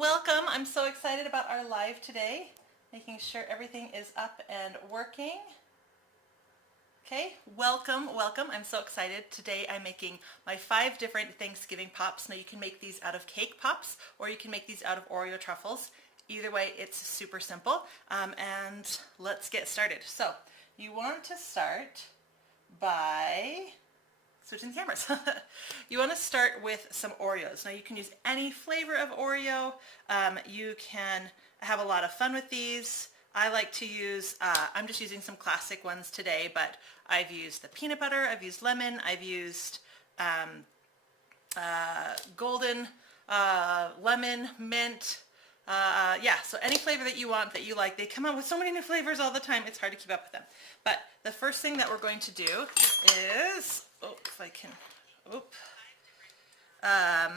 welcome. I'm so excited about our live today, making sure everything is up and working. Okay, welcome. I'm so excited. Today I'm making my 5 different Thanksgiving pops. Now you can make these out of cake pops or you can make these out of Oreo truffles. Either way, it's super simple. And let's get started. So you want to start by switching cameras. You want to start with some Oreos. Now you can use any flavor of Oreo. You can have a lot of fun with these. I like to use, I'm just using some classic ones today, but I've used the peanut butter, I've used lemon, I've used golden, lemon, mint, yeah, so any flavor that you want, that you like. They come out with so many new flavors all the time, it's hard to keep up with them. But the first thing that we're going to do is, oh, if I can, oop, we're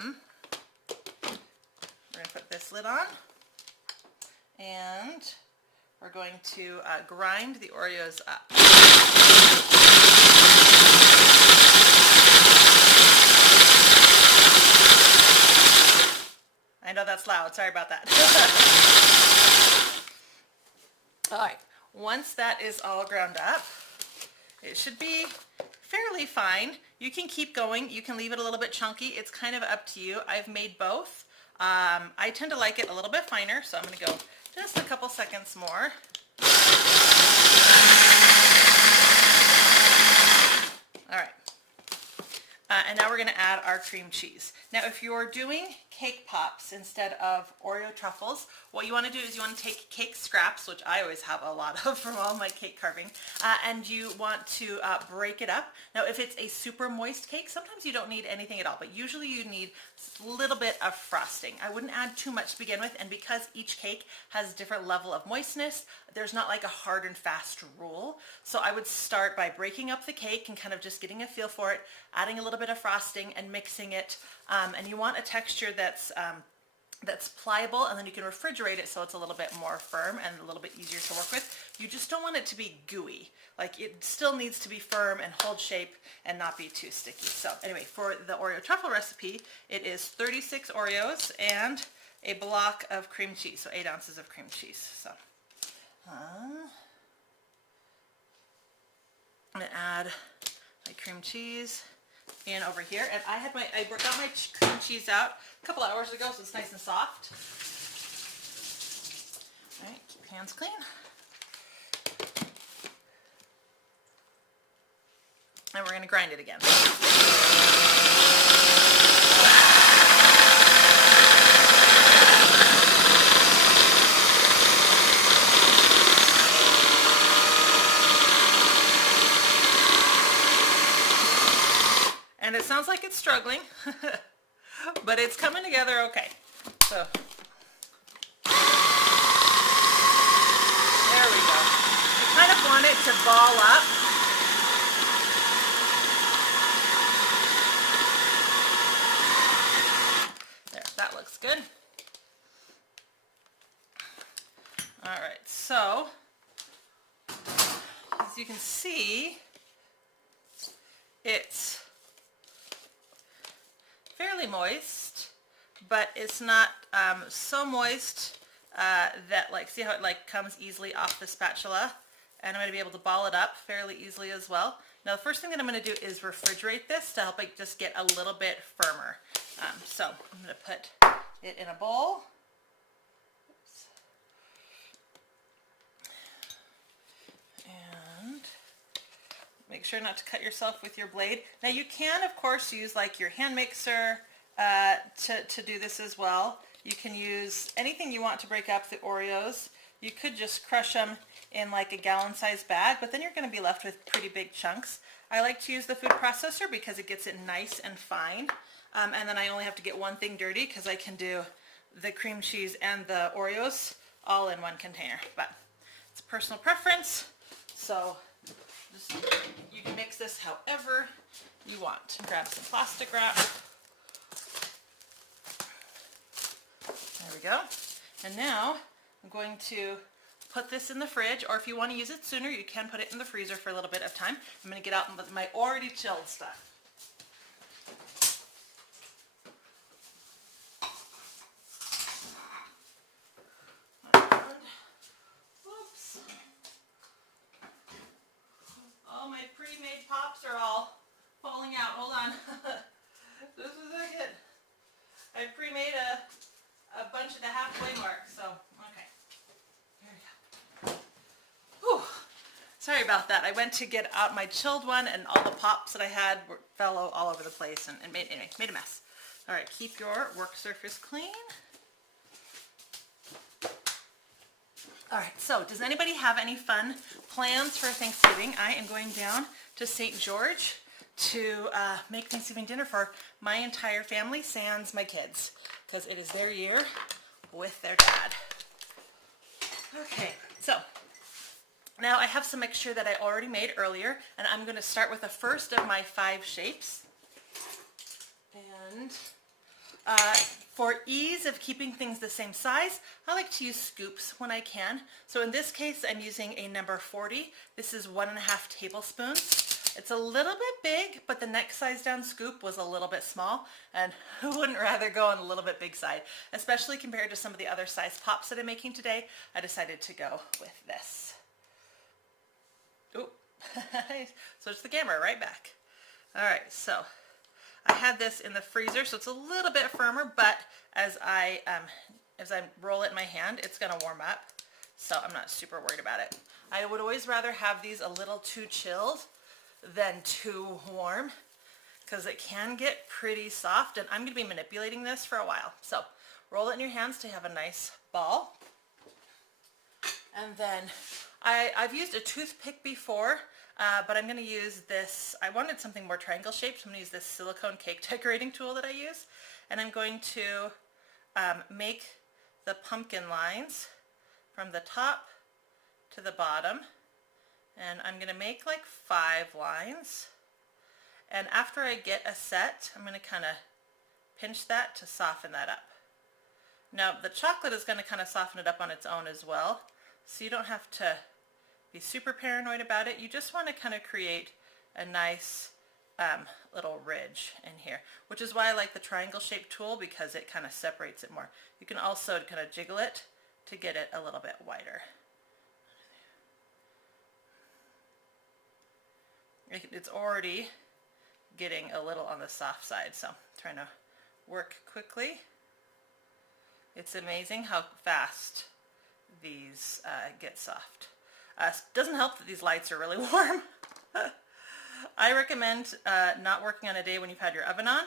going to put this lid on, and we're going to grind the Oreos up. I know that's loud, sorry about that. All right, once that is all ground up, it should be fairly fine. You can keep going, you can leave it a little bit chunky, it's kind of up to you. I've made both. I tend to like it a little bit finer, so I'm going to go just a couple seconds more. All right. And now we're going to add our cream cheese. Now if you're doing cake pops instead of Oreo truffles, what you want to do is you want to take cake scraps, which I always have a lot of from all my cake carving, and you want to break it up. Now if it's a super moist cake, sometimes you don't need anything at all, but usually you need a little bit of frosting. I wouldn't add too much to begin with, and because each cake has a different level of moistness, there's not like a hard and fast rule. So I would start by breaking up the cake and kind of just getting a feel for it, adding a little bit of frosting and mixing it, and you want a texture that's pliable, and then you can refrigerate it so it's a little bit more firm and a little bit easier to work with. You just don't want it to be gooey. Like, it still needs to be firm and hold shape and not be too sticky. So anyway, for the Oreo truffle recipe, it is 36 Oreos and a block of cream cheese, so 8 ounces of cream cheese. So I'm gonna add my cream cheese in over here, and I got my cream cheese out a couple hours ago, so it's nice and soft. All right, keep your hands clean. And we're going to grind it again. And it sounds like it's struggling, but it's coming together okay. So, there we go. You kind of want it to ball up. There, that looks good. All right, so, as you can see, it's fairly moist, but it's not so moist that, like, see how it like comes easily off the spatula, and I'm going to be able to ball it up fairly easily as well. Now the first thing that I'm going to do is refrigerate this to help it just get a little bit firmer. So I'm going to put it in a bowl. Oops. And make sure not to cut yourself with your blade. Now you can, of course, use like your hand mixer to do this as well. You can use anything you want to break up the Oreos. You could just crush them in like a gallon-sized bag, but then you're going to be left with pretty big chunks. I like to use the food processor because it gets it nice and fine, and then I only have to get one thing dirty because I can do the cream cheese and the Oreos all in one container. But it's a personal preference, so you can mix this however you want. Grab some plastic wrap. There we go. And now I'm going to put this in the fridge, or if you want to use it sooner, you can put it in the freezer for a little bit of time. I'm going to get out my already chilled stuff. sorry about that. I went to get out my chilled one and all the pops that I had fell all over the place and made a mess. All right, keep your work surface clean. All right, so does anybody have any fun plans for Thanksgiving? I am going down to St. George to make Thanksgiving dinner for my entire family, sans my kids, because it is their year with their dad. Okay, so now I have some mixture that I already made earlier, and I'm going to start with the first of my 5 shapes. And for ease of keeping things the same size, I like to use scoops when I can. So in this case, I'm using a number 40. This is 1.5 tablespoons. It's a little bit big, but the next size down scoop was a little bit small, and who wouldn't rather go on a little bit big side, especially compared to some of the other size pops that I'm making today. I decided to go with this. Ooh, switch the camera right back. All right, so I had this in the freezer, so it's a little bit firmer, but as I roll it in my hand, it's gonna warm up, so I'm not super worried about it. I would always rather have these a little too chilled than too warm, because it can get pretty soft, and I'm going to be manipulating this for a while. So roll it in your hands to have a nice ball. And then I've used a toothpick before, but I'm going to use this. I wanted something more triangle shaped, so I'm going to use this silicone cake decorating tool that I use, and I'm going to make the pumpkin lines from the top to the bottom. And I'm going to make like 5 lines, and after I get a set, I'm going to kind of pinch that to soften that up. Now the chocolate is going to kind of soften it up on its own as well, so you don't have to be super paranoid about it. You just want to kind of create a nice little ridge in here, which is why I like the triangle shaped tool, because it kind of separates it more. You can also kind of jiggle it to get it a little bit wider. It's already getting a little on the soft side, so I'm trying to work quickly. It's amazing how fast these get soft. Doesn't help that these lights are really warm. I recommend not working on a day when you've had your oven on,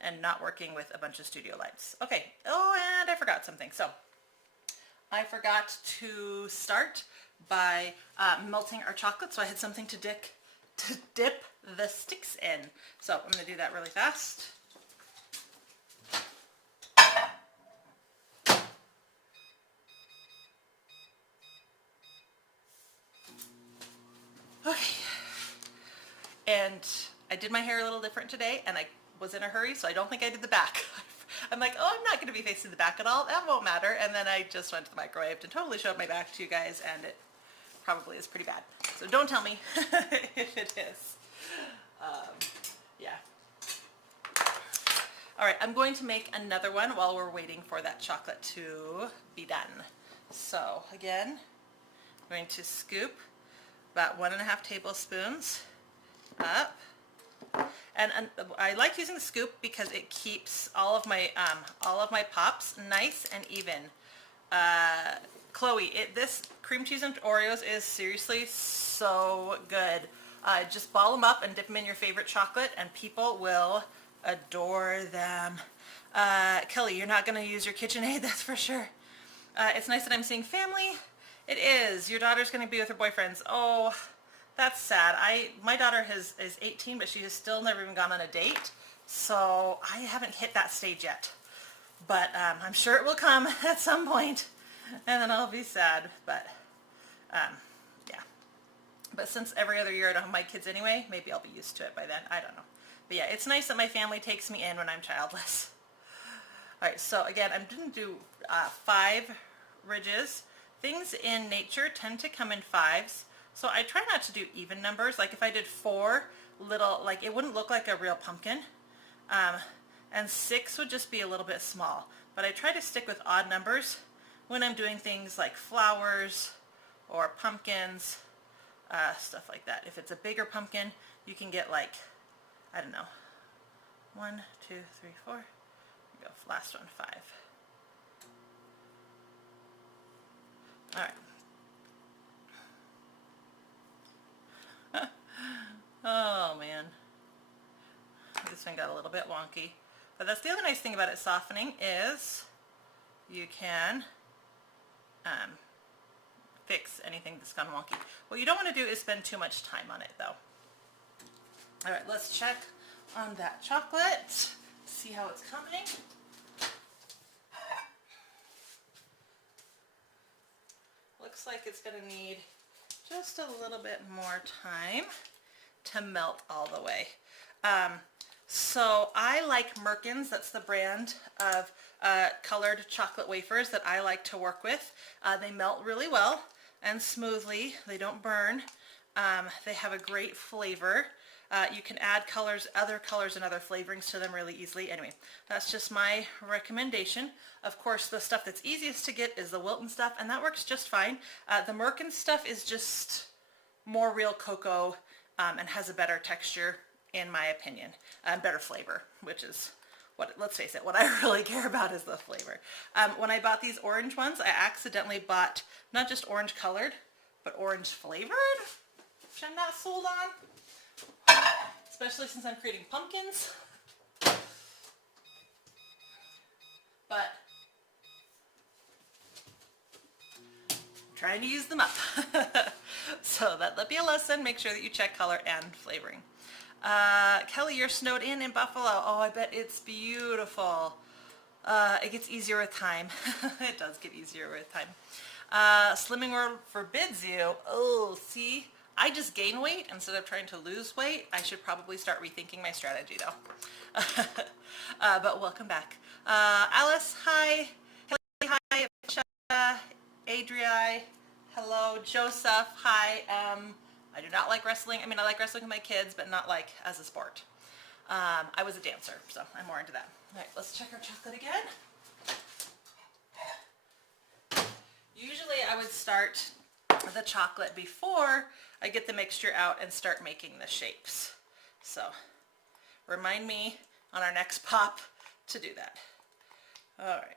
and not working with a bunch of studio lights. Okay, oh, and I forgot something. So I forgot to start by melting our chocolate, so I had something to dip the sticks in. So I'm going to do that really fast. Okay. And I did my hair a little different today, and I was in a hurry, so I don't think I did the back. I'm like, oh, I'm not going to be facing the back at all. That won't matter. And then I just went to the microwave and totally showed my back to you guys, and it probably is pretty bad. So don't tell me if it is. Yeah. All right, I'm going to make another one while we're waiting for that chocolate to be done. So again, I'm going to scoop about 1.5 tablespoons up. And I like using the scoop because it keeps all of my pops nice and even. Chloe, this cream cheese and Oreos is seriously so good. Just ball them up and dip them in your favorite chocolate, and people will adore them. Kelly, you're not going to use your KitchenAid, that's for sure. It's nice that I'm seeing family. It is. Your daughter's going to be with her boyfriends. Oh, that's sad. My daughter is 18, but she has still never even gone on a date, so I haven't hit that stage yet. But I'm sure it will come at some point, and then I'll be sad. But yeah. But since every other year I don't have my kids anyway, maybe I'll be used to it by then. I don't know. But yeah, it's nice that my family takes me in when I'm childless. All right, so again, I'm going to do 5 ridges. Things in nature tend to come in 5s. So I try not to do even numbers. Like if I did 4 little, like it wouldn't look like a real pumpkin. And 6 would just be a little bit small. But I try to stick with odd numbers when I'm doing things like flowers or pumpkins, stuff like that. If it's a bigger pumpkin, you can get like, I don't know, 1, 2, 3, 4. Here we go, last one, 5. All right. little bit wonky. But that's the other nice thing about it softening is you can fix anything that's gone wonky. What you don't want to do is spend too much time on it though. All right, let's check on that chocolate, see how it's coming. Looks like it's going to need just a little bit more time to melt all the way. So I like Merkin's, that's the brand of colored chocolate wafers that I like to work with. They melt really well and smoothly, they don't burn. They have a great flavor. You can add other colors and other flavorings to them really easily. Anyway, that's just my recommendation. Of course, the stuff that's easiest to get is the Wilton stuff, and that works just fine. The Merkin stuff is just more real cocoa and has a better texture, in my opinion, and better flavor, which is what, let's face it, what I really care about is the flavor. When I bought these orange ones, I accidentally bought not just orange colored, but orange flavored, which I'm not sold on, especially since I'm creating pumpkins. But I'm trying to use them up. So that'll be a lesson. Make sure that you check color and flavoring. Kelly, you're snowed in Buffalo. Oh, I bet it's beautiful. It gets easier with time. It does get easier with time. Slimming World forbids you. Oh, see? I just gain weight instead of trying to lose weight. I should probably start rethinking my strategy though. But welcome back. Alice, hi. Kelly, hi. Adria, hello. Joseph, hi. I do not like wrestling. I mean, I like wrestling with my kids, but not like as a sport. I was a dancer, so I'm more into that. All right, let's check our chocolate again. Usually I would start the chocolate before I get the mixture out and start making the shapes. So remind me on our next pop to do that. All right.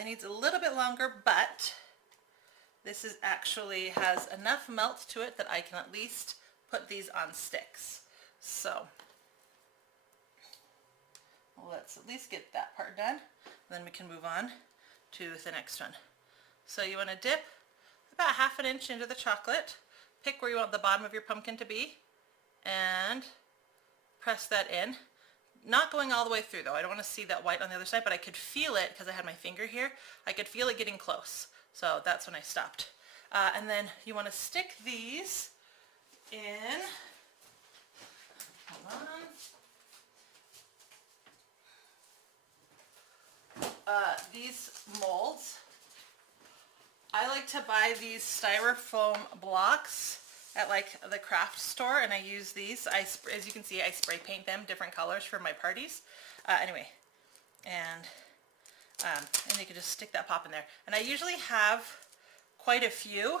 It needs a little bit longer, but this is actually has enough melt to it that I can at least put these on sticks. So let's at least get that part done. Then we can move on to the next one. So you want to dip about ½ inch into the chocolate, pick where you want the bottom of your pumpkin to be, and press that in. Not going all the way through though. I don't want to see that white on the other side, but I could feel it because I had my finger here. I could feel it getting close. So that's when I stopped. And then you want to stick these in, hold on, these molds. I like to buy these styrofoam blocks at like the craft store, and I use these. As you can see, I spray paint them different colors for my parties. Anyway, and you can just stick that pop in there. And I usually have quite a few,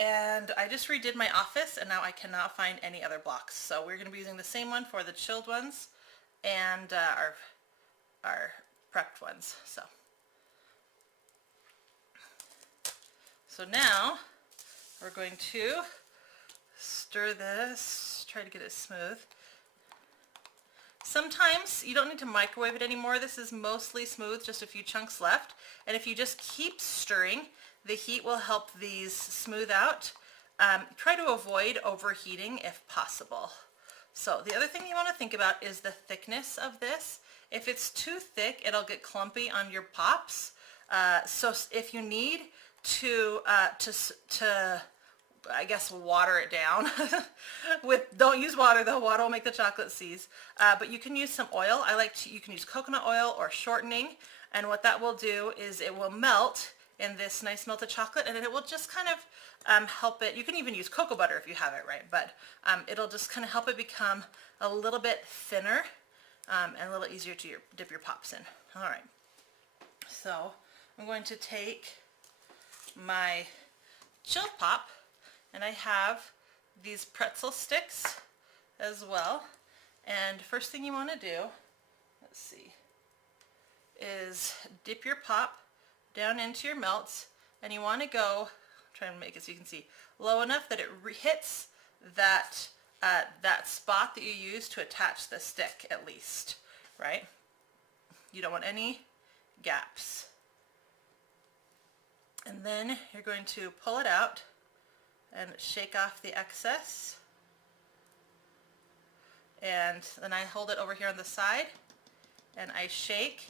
and I just redid my office, and now I cannot find any other blocks. So we're going to be using the same one for the chilled ones and our prepped ones. So now we're going to stir this, try to get it smooth. Sometimes you don't need to microwave it anymore. This is mostly smooth, just a few chunks left. And if you just keep stirring, the heat will help these smooth out. Try to avoid overheating if possible. So the other thing you want to think about is the thickness of this. If it's too thick, it'll get clumpy on your pops. So if you need to I guess water it down don't use water though, water will make the chocolate seize, but you can use some oil. You can use coconut oil or shortening, and what that will do is it will melt in this nice melted chocolate, and it will just kind of help it. You can even use cocoa butter if you have it, right? But it'll just kind of help it become a little bit thinner and a little easier to dip your pops in. All right, so I'm going to take my chilled pop, and I have these pretzel sticks as well. And first thing you want to do, let's see, is dip your pop down into your melts, and you want to go, try and make it so you can see, low enough that it hits that that spot that you use to attach the stick at least, right? You don't want any gaps. And then you're going to pull it out and shake off the excess. And then I hold it over here on the side and I shake.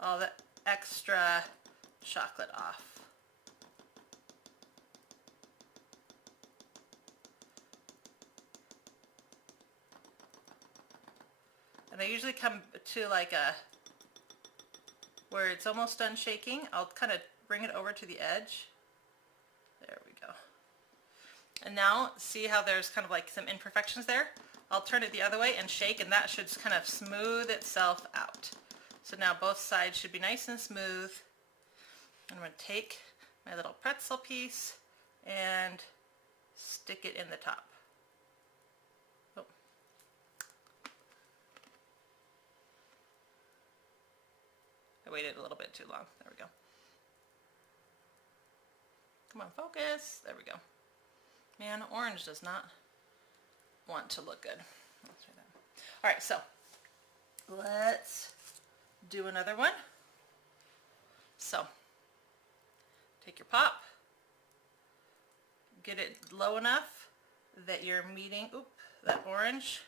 All the extra chocolate off. And I usually come to like where it's almost done shaking. I'll kind of bring it over to the edge. There we go. And now see how there's kind of like some imperfections there? I'll turn it the other way and shake, and that should kind of smooth itself out. So now both sides should be nice and smooth. I'm going to take my little pretzel piece and stick it in the top. Oh. I waited a little bit too long. There we go. Come on, focus. There we go. Man, orange does not want to look good. Let's try that. All right, so let's do another one. So take your pop, get it low enough that you're meeting that orange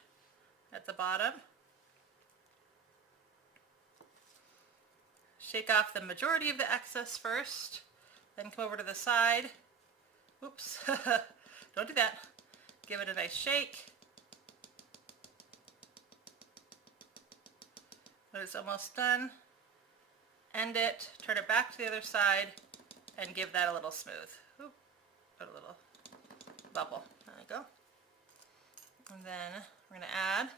at the bottom. Shake off the majority of the excess first, then come over to the side. Oops, don't do that. Give it a nice shake. When it's almost done, end it, turn it back to the other side, and give that a little smooth. Oop, put a little bubble. There we go. And then we're going to add,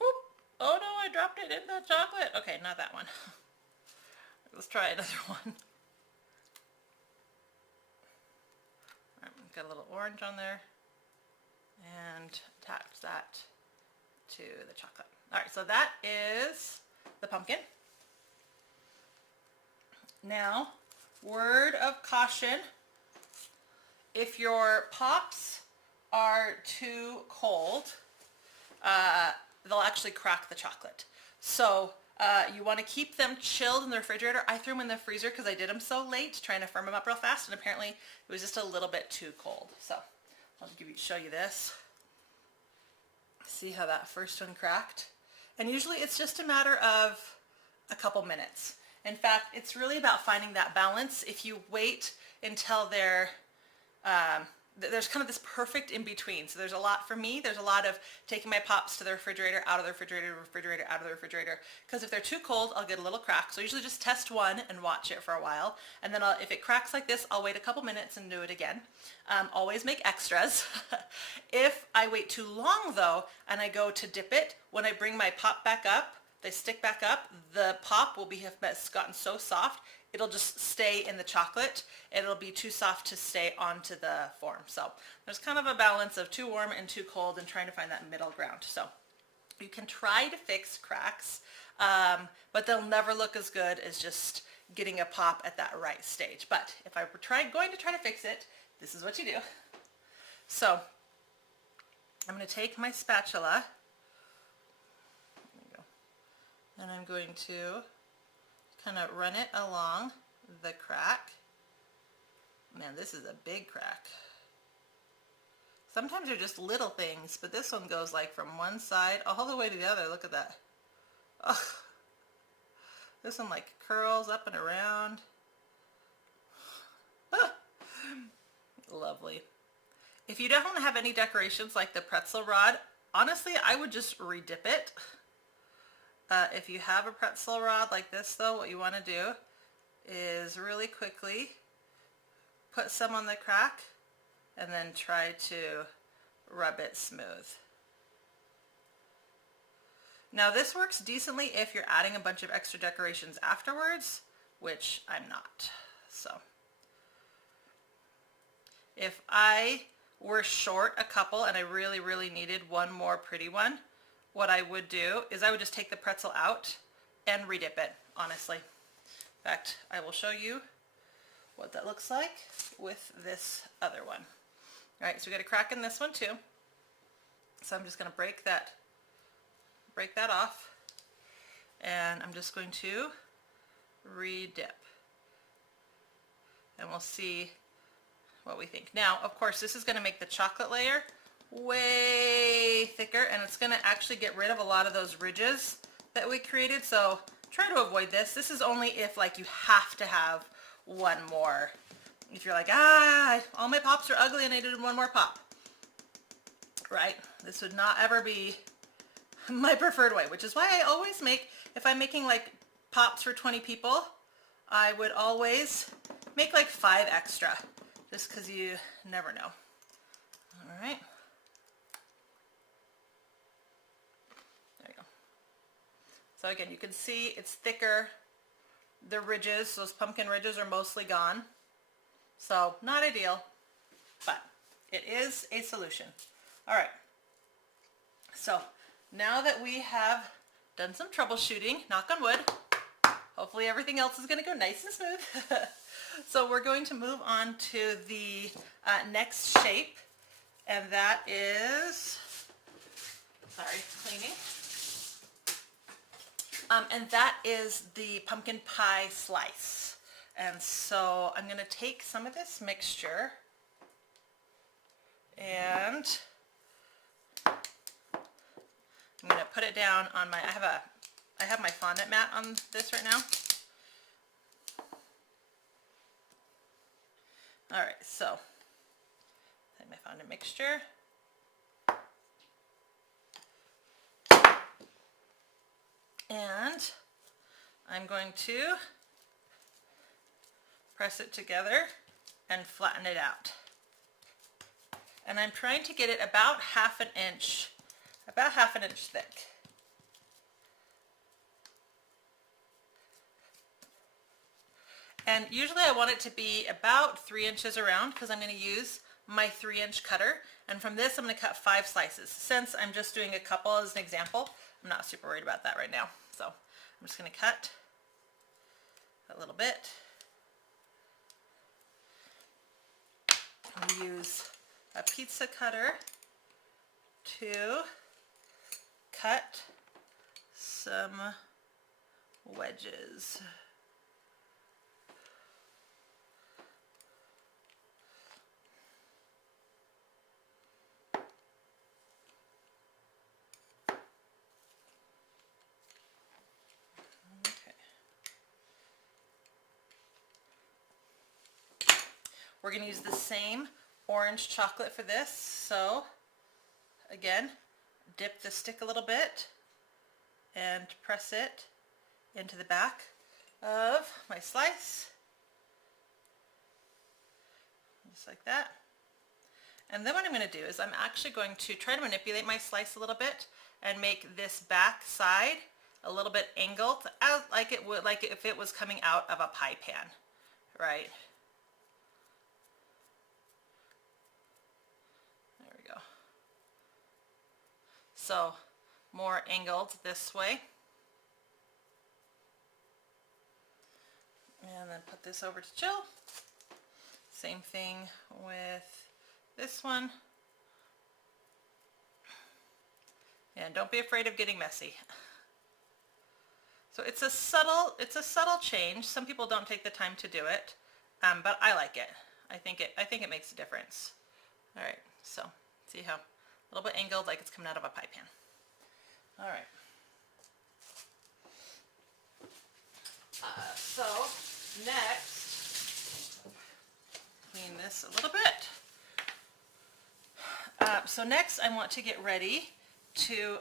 whoop, oh no, I dropped it in the chocolate. Okay, not that one. Let's try another one. All right, got a little orange on there, and attach that to the chocolate. All right, so that is the pumpkin. Now, word of caution, if your pops are too cold, they'll actually crack the chocolate. So you want to keep them chilled in the refrigerator. I threw them in the freezer because I did them so late, trying to firm them up real fast, and apparently it was just a little bit too cold. So I'll show you this. See how that first one cracked? And usually it's just a matter of a couple minutes. In fact, it's really about finding that balance. If you wait until they're, there's kind of this perfect in between. So there's a lot, for me, there's a lot of taking my pops to the refrigerator, out of the refrigerator, refrigerator, out of the refrigerator. Because if they're too cold, I'll get a little crack. So I usually just test one and watch it for a while. And then if it cracks like this, I'll wait a couple minutes and do it again. Always make extras. If I wait too long though, and I go to dip it, when I bring my pop back up, they stick back up, the pop will have gotten so soft, it'll just stay in the chocolate. It'll be too soft to stay onto the form. So there's kind of a balance of too warm and too cold and trying to find that middle ground. So you can try to fix cracks, but they'll never look as good as just getting a pop at that right stage. But if I were going to try to fix it, this is what you do. So I'm going to take my spatula, and I'm going to kind of run it along the crack. Man, this is a big crack. Sometimes they're just little things, but this one goes like from one side all the way to the other. Look at that. Oh, this one like curls up and around. Ah, lovely. If you don't have any decorations like the pretzel rod, honestly, I would just redip it. If you have a pretzel rod like this though, what you want to do is really quickly put some on the crack and then try to rub it smooth. Now this works decently if you're adding a bunch of extra decorations afterwards, which I'm not. So if I were short a couple and I really, really needed one more pretty one, what I would do is I would just take the pretzel out and redip it, honestly. In fact, I will show you what that looks like with this other one. All right, so we got a crack in this one too. So I'm just going to break that off, and I'm just going to re-dip, and we'll see what we think. Now, of course, this is going to make the chocolate layer way thicker, and it's going to actually get rid of a lot of those ridges that we created, so try to avoid this. This is only if like you have to have one more. If you're like, all my pops are ugly and I did one more pop, right? This would not ever be my preferred way, which is why I always make, if I'm making like pops for 20 people, I would always make like 5 extra, just because you never know. All right. There you go. So again, you can see it's thicker. The ridges, those pumpkin ridges, are mostly gone. So not ideal, but it is a solution. All right. So now that we have done some troubleshooting, knock on wood, hopefully everything else is going to go nice and smooth. So we're going to move on to the next shape, and that is, cleaning. And that is the pumpkin pie slice. And so I'm going to take some of this mixture and I'm going to put it down on my, I have my fondant mat on this right now. All right, so take my fondant mixture. And I'm going to press it together and flatten it out. And I'm trying to get it about half an inch thick. And usually I want it to be about 3 inches around, because I'm going to use my 3-inch cutter. And from this I'm going to cut 5 slices. Since I'm just doing a couple as an example, I'm not super worried about that right now. So I'm just going to cut a little bit. I'm going to use a pizza cutter to cut some wedges. We're going to use the same orange chocolate for this. So again, dip the stick a little bit and press it into the back of my slice. Just like that. And then what I'm going to do is I'm actually going to try to manipulate my slice a little bit and make this back side a little bit angled, like it would, like if it was coming out of a pie pan, right? So more angled this way. And then put this over to chill. Same thing with this one. And don't be afraid of getting messy. So it's a subtle change. Some people don't take the time to do it, but I like it. I think it makes a difference. All right, so see how a little bit angled, like it's coming out of a pie pan. All right. So next, clean this a little bit. So next I want to get ready to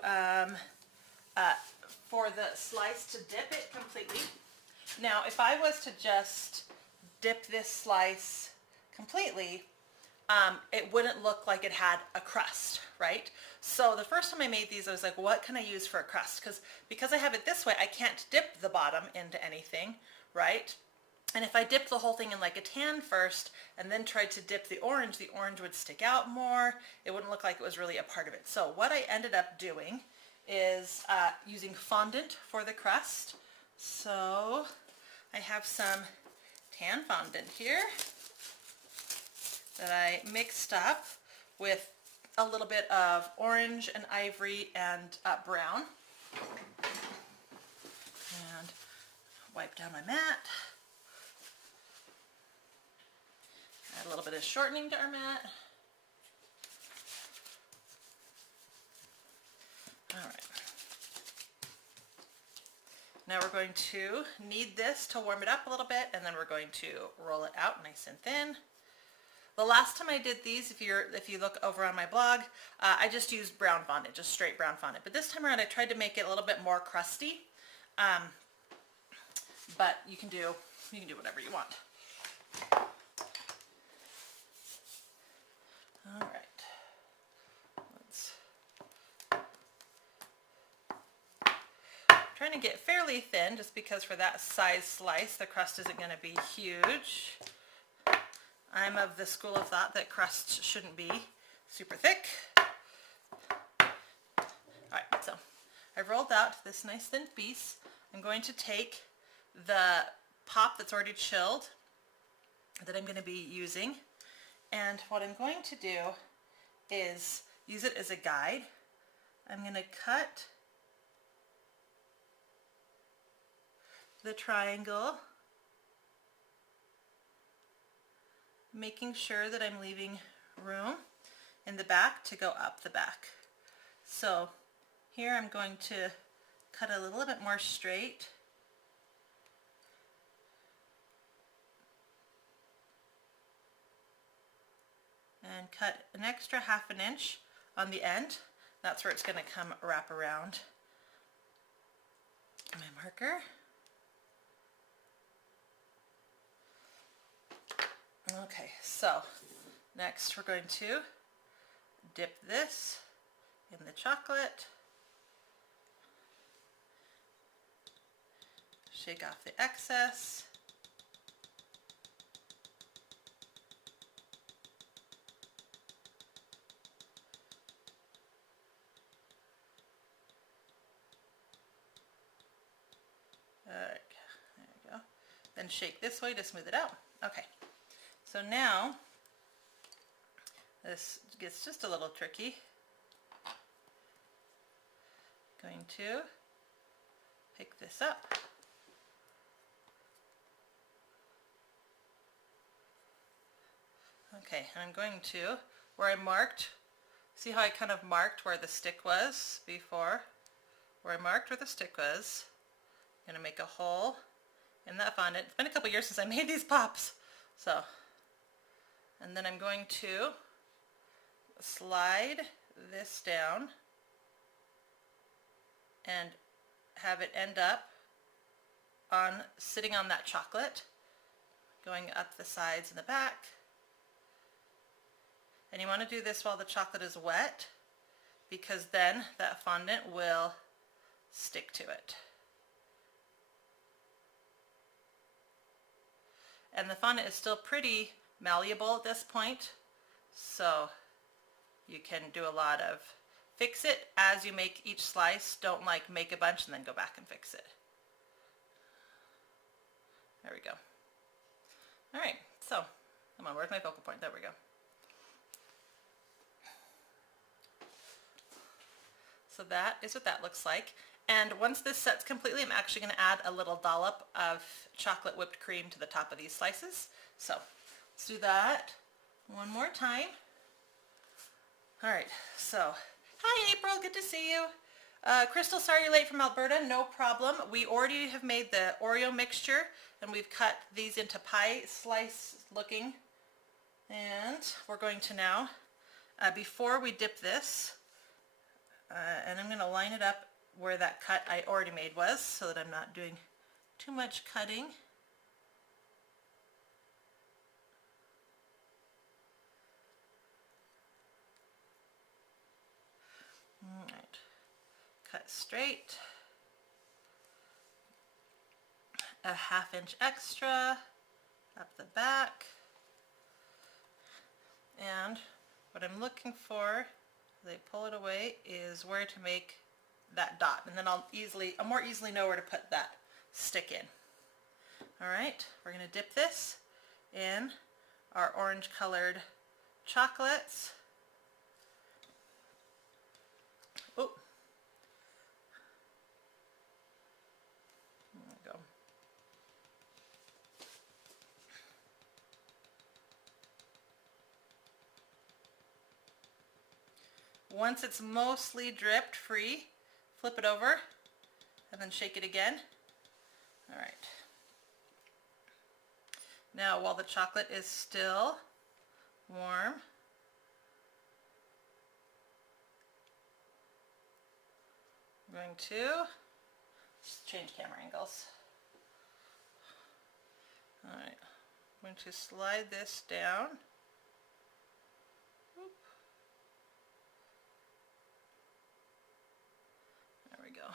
for the slice to dip it completely. Now if I was to just dip this slice completely, it wouldn't look like it had a crust, right? So the first time I made these, I was like, what can I use for a crust? Because I have it this way, I can't dip the bottom into anything, right? And if I dipped the whole thing in like a tan first and then tried to dip the orange would stick out more. It wouldn't look like it was really a part of it. So what I ended up doing is using fondant for the crust. So I have some tan fondant here that I mixed up with a little bit of orange and ivory and brown. And wipe down my mat. Add a little bit of shortening to our mat. All right. Now we're going to knead this to warm it up a little bit, and then we're going to roll it out nice and thin. The last time I did these, if you look over on my blog, I just used brown fondant, just straight brown fondant. But this time around, I tried to make it a little bit more crusty. But you can do whatever you want. All right. I'm trying to get fairly thin, just because for that size slice, the crust isn't going to be huge. I'm of the school of thought that crust shouldn't be super thick. All right, so I've rolled out this nice thin piece. I'm going to take the pop that's already chilled that I'm going to be using, and what I'm going to do is use it as a guide. I'm going to cut the triangle, making sure that I'm leaving room in the back to go up the back. So here I'm going to cut a little bit more straight. And cut an extra ½ inch on the end. That's where it's going to come wrap around my marker. Okay, so next we're going to dip this in the chocolate, shake off the excess, there you go, then shake this way to smooth it out. Okay. So now, this gets just a little tricky. Going to pick this up. Okay, and I'm going to, where I marked, see how I kind of marked where the stick was before? Where I marked where the stick was, I'm going to make a hole in that fondant. It's been a couple years since I made these pops, so. And then I'm going to slide this down and have it end up on sitting on that chocolate, going up the sides and the back. And you want to do this while the chocolate is wet, because then that fondant will stick to it. And the fondant is still pretty malleable at this point, so you can do a lot of fix it as you make each slice. Don't like make a bunch and then go back and fix it. There we go. All right, so come on, where's my focal point? There we go. So that is what that looks like. And once this sets completely, I'm actually going to add a little dollop of chocolate whipped cream to the top of these slices. So let's do that one more time. All right, so hi April, good to see you. Crystal, sorry you're late from Alberta. No problem. We already have made the Oreo mixture, and we've cut these into pie slice looking. And we're going to now, before we dip this, and I'm going to line it up where that cut I already made was, so that I'm not doing too much cutting. All right, cut straight, a ½ inch extra up the back, and what I'm looking for, as I pull it away, is where to make that dot, and then I'll more easily know where to put that stick in. All right, we're going to dip this in our orange colored chocolates. Oh, there we go. Once it's mostly dripped free, flip it over and then shake it again. All right. Now, while the chocolate is still warm, I'm going to just change camera angles. All right, I'm going to slide this down. Oop. There we go.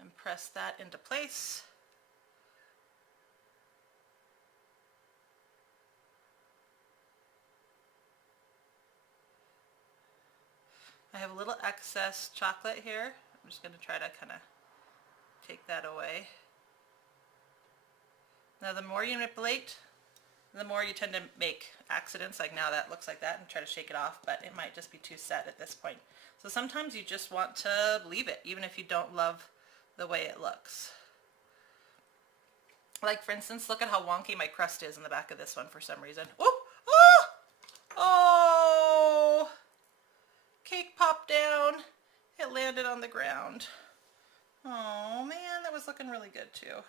And press that into place. I have a little excess chocolate here. I'm just going to try to kind of take that away. Now the more you manipulate, the more you tend to make accidents. Like now that looks like that, and try to shake it off, but it might just be too set at this point. So sometimes you just want to leave it, even if you don't love the way it looks. Like for instance, look at how wonky my crust is in the back of this one for some reason. Oh! Oh! Oh! Cake popped down. It landed on the ground. Oh man, that was looking really good too.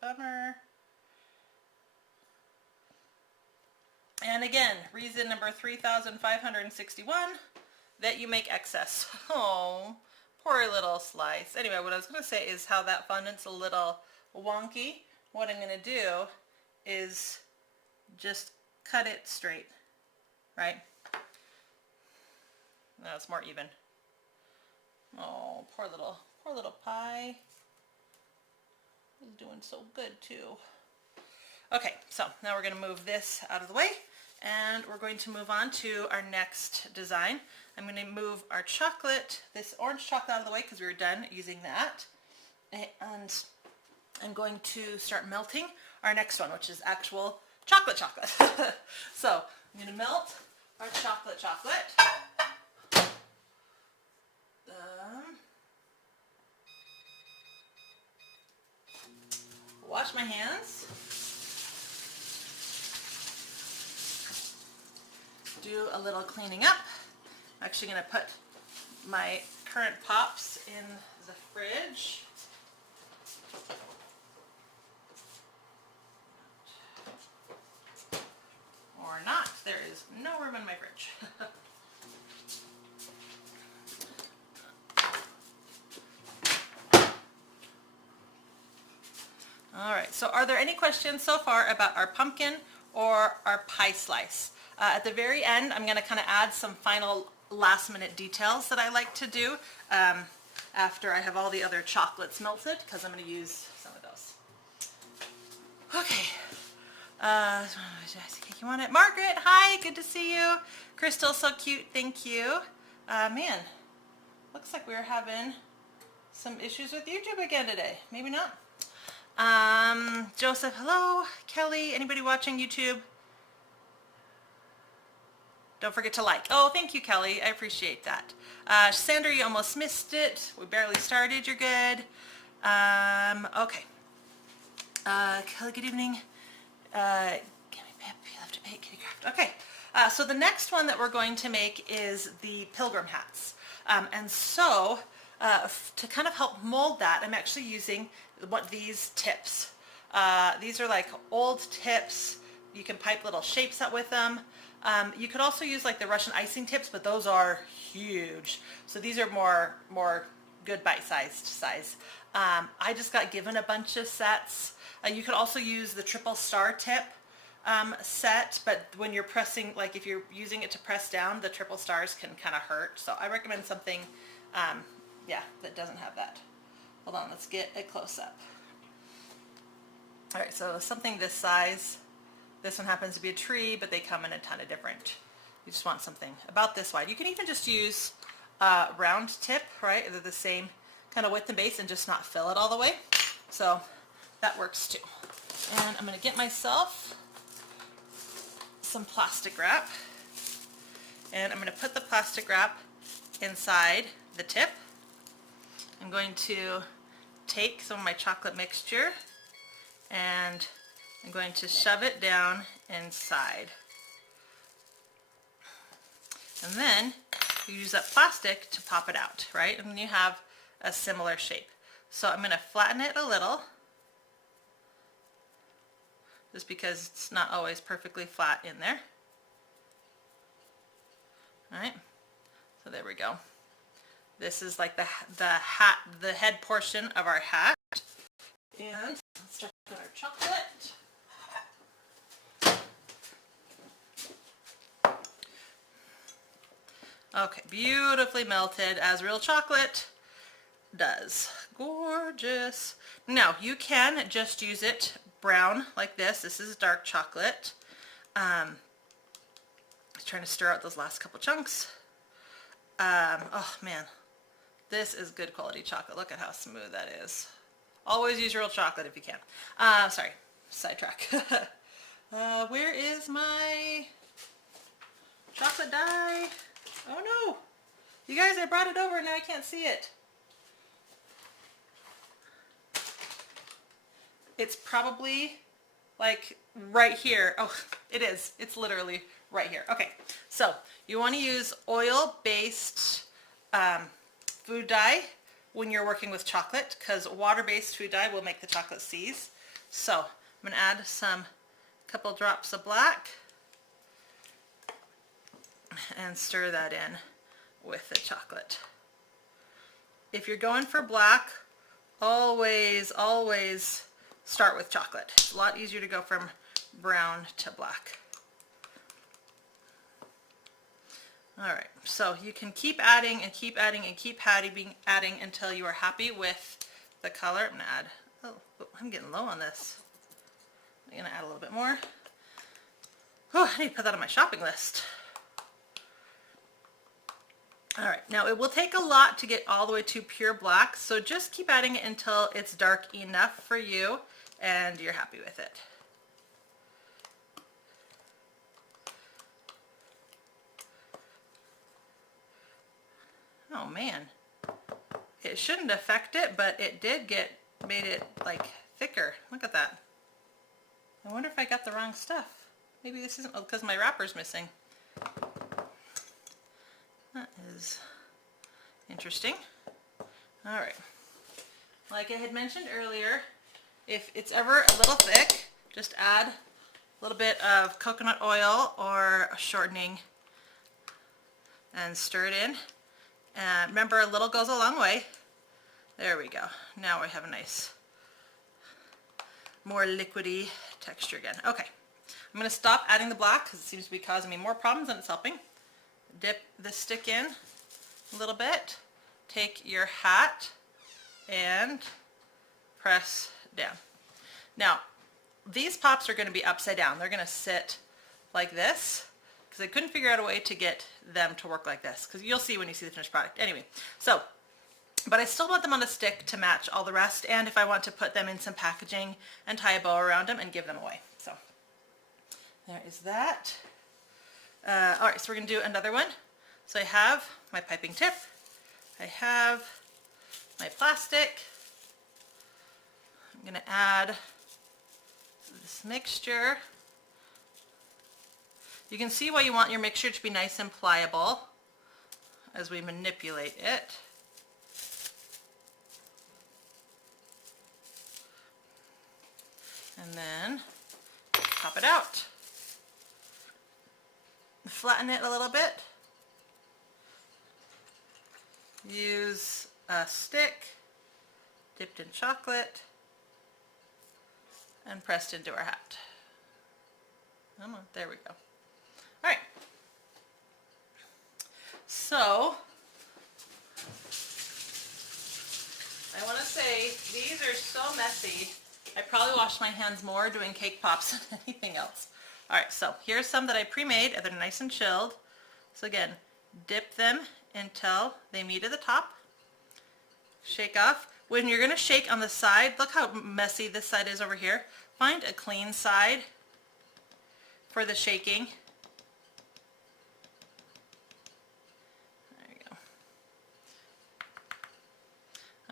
Bummer. And again, reason number 3,561, that you make excess. Oh, poor little slice. Anyway, what I was going to say is how that fondant's a little wonky. What I'm going to do is just cut it straight, right? Now it's more even. Oh, poor little pie. He's doing so good too. Okay, so now we're going to move this out of the way, and we're going to move on to our next design. I'm going to move our chocolate, this orange chocolate, out of the way because we were done using that, and I'm going to start melting our next one, which is actual chocolate. So I'm going to melt our chocolate. Wash my hands. Do a little cleaning up. I'm actually going to put my current pops in the fridge. Or not. There is no room in my fridge. Alright, so are there any questions so far about our pumpkin or our pie slice? At the very end, I'm going to kind of add some final last minute details that I like to do after I have all the other chocolates melted, because I'm going to use some of those. Okay. You want it? Margaret, hi, good to see you. Crystal, so cute, thank you. Man, looks like we're having some issues with YouTube again today. Maybe not. Joseph, hello. Kelly, anybody watching YouTube? Don't forget to like. Oh, thank you, Kelly. I appreciate that. Sandra, you almost missed it. We barely started. You're good. Okay. Kelly, good evening. Give me pep. You have to bake kitty craft. Okay. So the next one that we're going to make is the Pilgrim hats. And so to kind of help mold that, I'm actually using these tips. These are like old tips. You can pipe little shapes out with them. You could also use like the Russian icing tips, but those are huge. So these are more good bite-sized size. I just got given a bunch of sets. You could also use the triple star tip set, but when you're pressing, like if you're using it to press down, the triple stars can kind of hurt. So I recommend something, yeah, that doesn't have that. Hold on, let's get a close-up. All right, so something this size This one happens to be a tree, but they come in a ton of different. You just want something about this wide. You can even just use a round tip, right? They're the same kind of width and base and just not fill it all the way. So that works too. And I'm going to get myself some plastic wrap. And I'm going to put the plastic wrap inside the tip. I'm going to take some of my chocolate mixture and I'm going to shove it down inside. And then you use that plastic to pop it out, right? And then you have a similar shape. So I'm going to flatten it a little, just because it's not always perfectly flat in there. All right, so there we go. This is like the head portion of our hat. And let's start with our chocolate. Okay, beautifully melted as real chocolate does. Gorgeous. Now, you can just use it brown like this. This is dark chocolate. Trying to stir out those last couple chunks. Oh man, this is good quality chocolate. Look at how smooth that is. Always use real chocolate if you can. Sorry, sidetrack. Where is my chocolate dye? Oh no! You guys, I brought it over and now I can't see it. It's probably like right here. Oh, it is. It's literally right here. Okay, so you want to use oil-based food dye when you're working with chocolate, because water-based food dye will make the chocolate seize. So I'm going to add some couple drops of black and stir that in with the chocolate. If you're going for black, always start with chocolate. It's a lot easier to go from brown to black. Alright, so you can keep adding and keep adding and keep adding until you are happy with the color. I'm going to add, oh, I'm getting low on this. I'm going to add a little bit more. Oh, I need to put that on my shopping list. Alright, now it will take a lot to get all the way to pure black, so just keep adding it until it's dark enough for you and you're happy with it. Oh man, it shouldn't affect it, but it did made it like thicker. Look at that. I wonder if I got the wrong stuff. Maybe this isn't, because my wrapper's missing. That is interesting. All right. Like I had mentioned earlier, if it's ever a little thick, just add a little bit of coconut oil or a shortening and stir it in. And remember, a little goes a long way. There we go. Now we have a nice, more liquidy texture again. Okay. I'm going to stop adding the black because it seems to be causing me more problems than it's helping. Dip the stick in a little bit. Take your hat and press down. Now, these pops are going to be upside down. They're going to sit like this because I couldn't figure out a way to get them to work like this, because you'll see when you see the finished product. Anyway, so, but I still want them on a stick to match all the rest, and if I want to put them in some packaging and tie a bow around them and give them away. So, there is that. Alright, so we're going to do another one. So I have my piping tip. I have my plastic. I'm going to add this mixture. You can see why you want your mixture to be nice and pliable as we manipulate it. And then pop it out. Flatten it a little bit. Use a stick dipped in chocolate and pressed into our hat. Come on, there we go. Alright. So, I want to say these are so messy. I probably washed my hands more doing cake pops than anything else. All right, so here's some that I pre-made. They're nice and chilled. So again, dip them until they meet at the top. Shake off. When you're gonna shake on the side, look how messy this side is over here. Find a clean side for the shaking. There you go.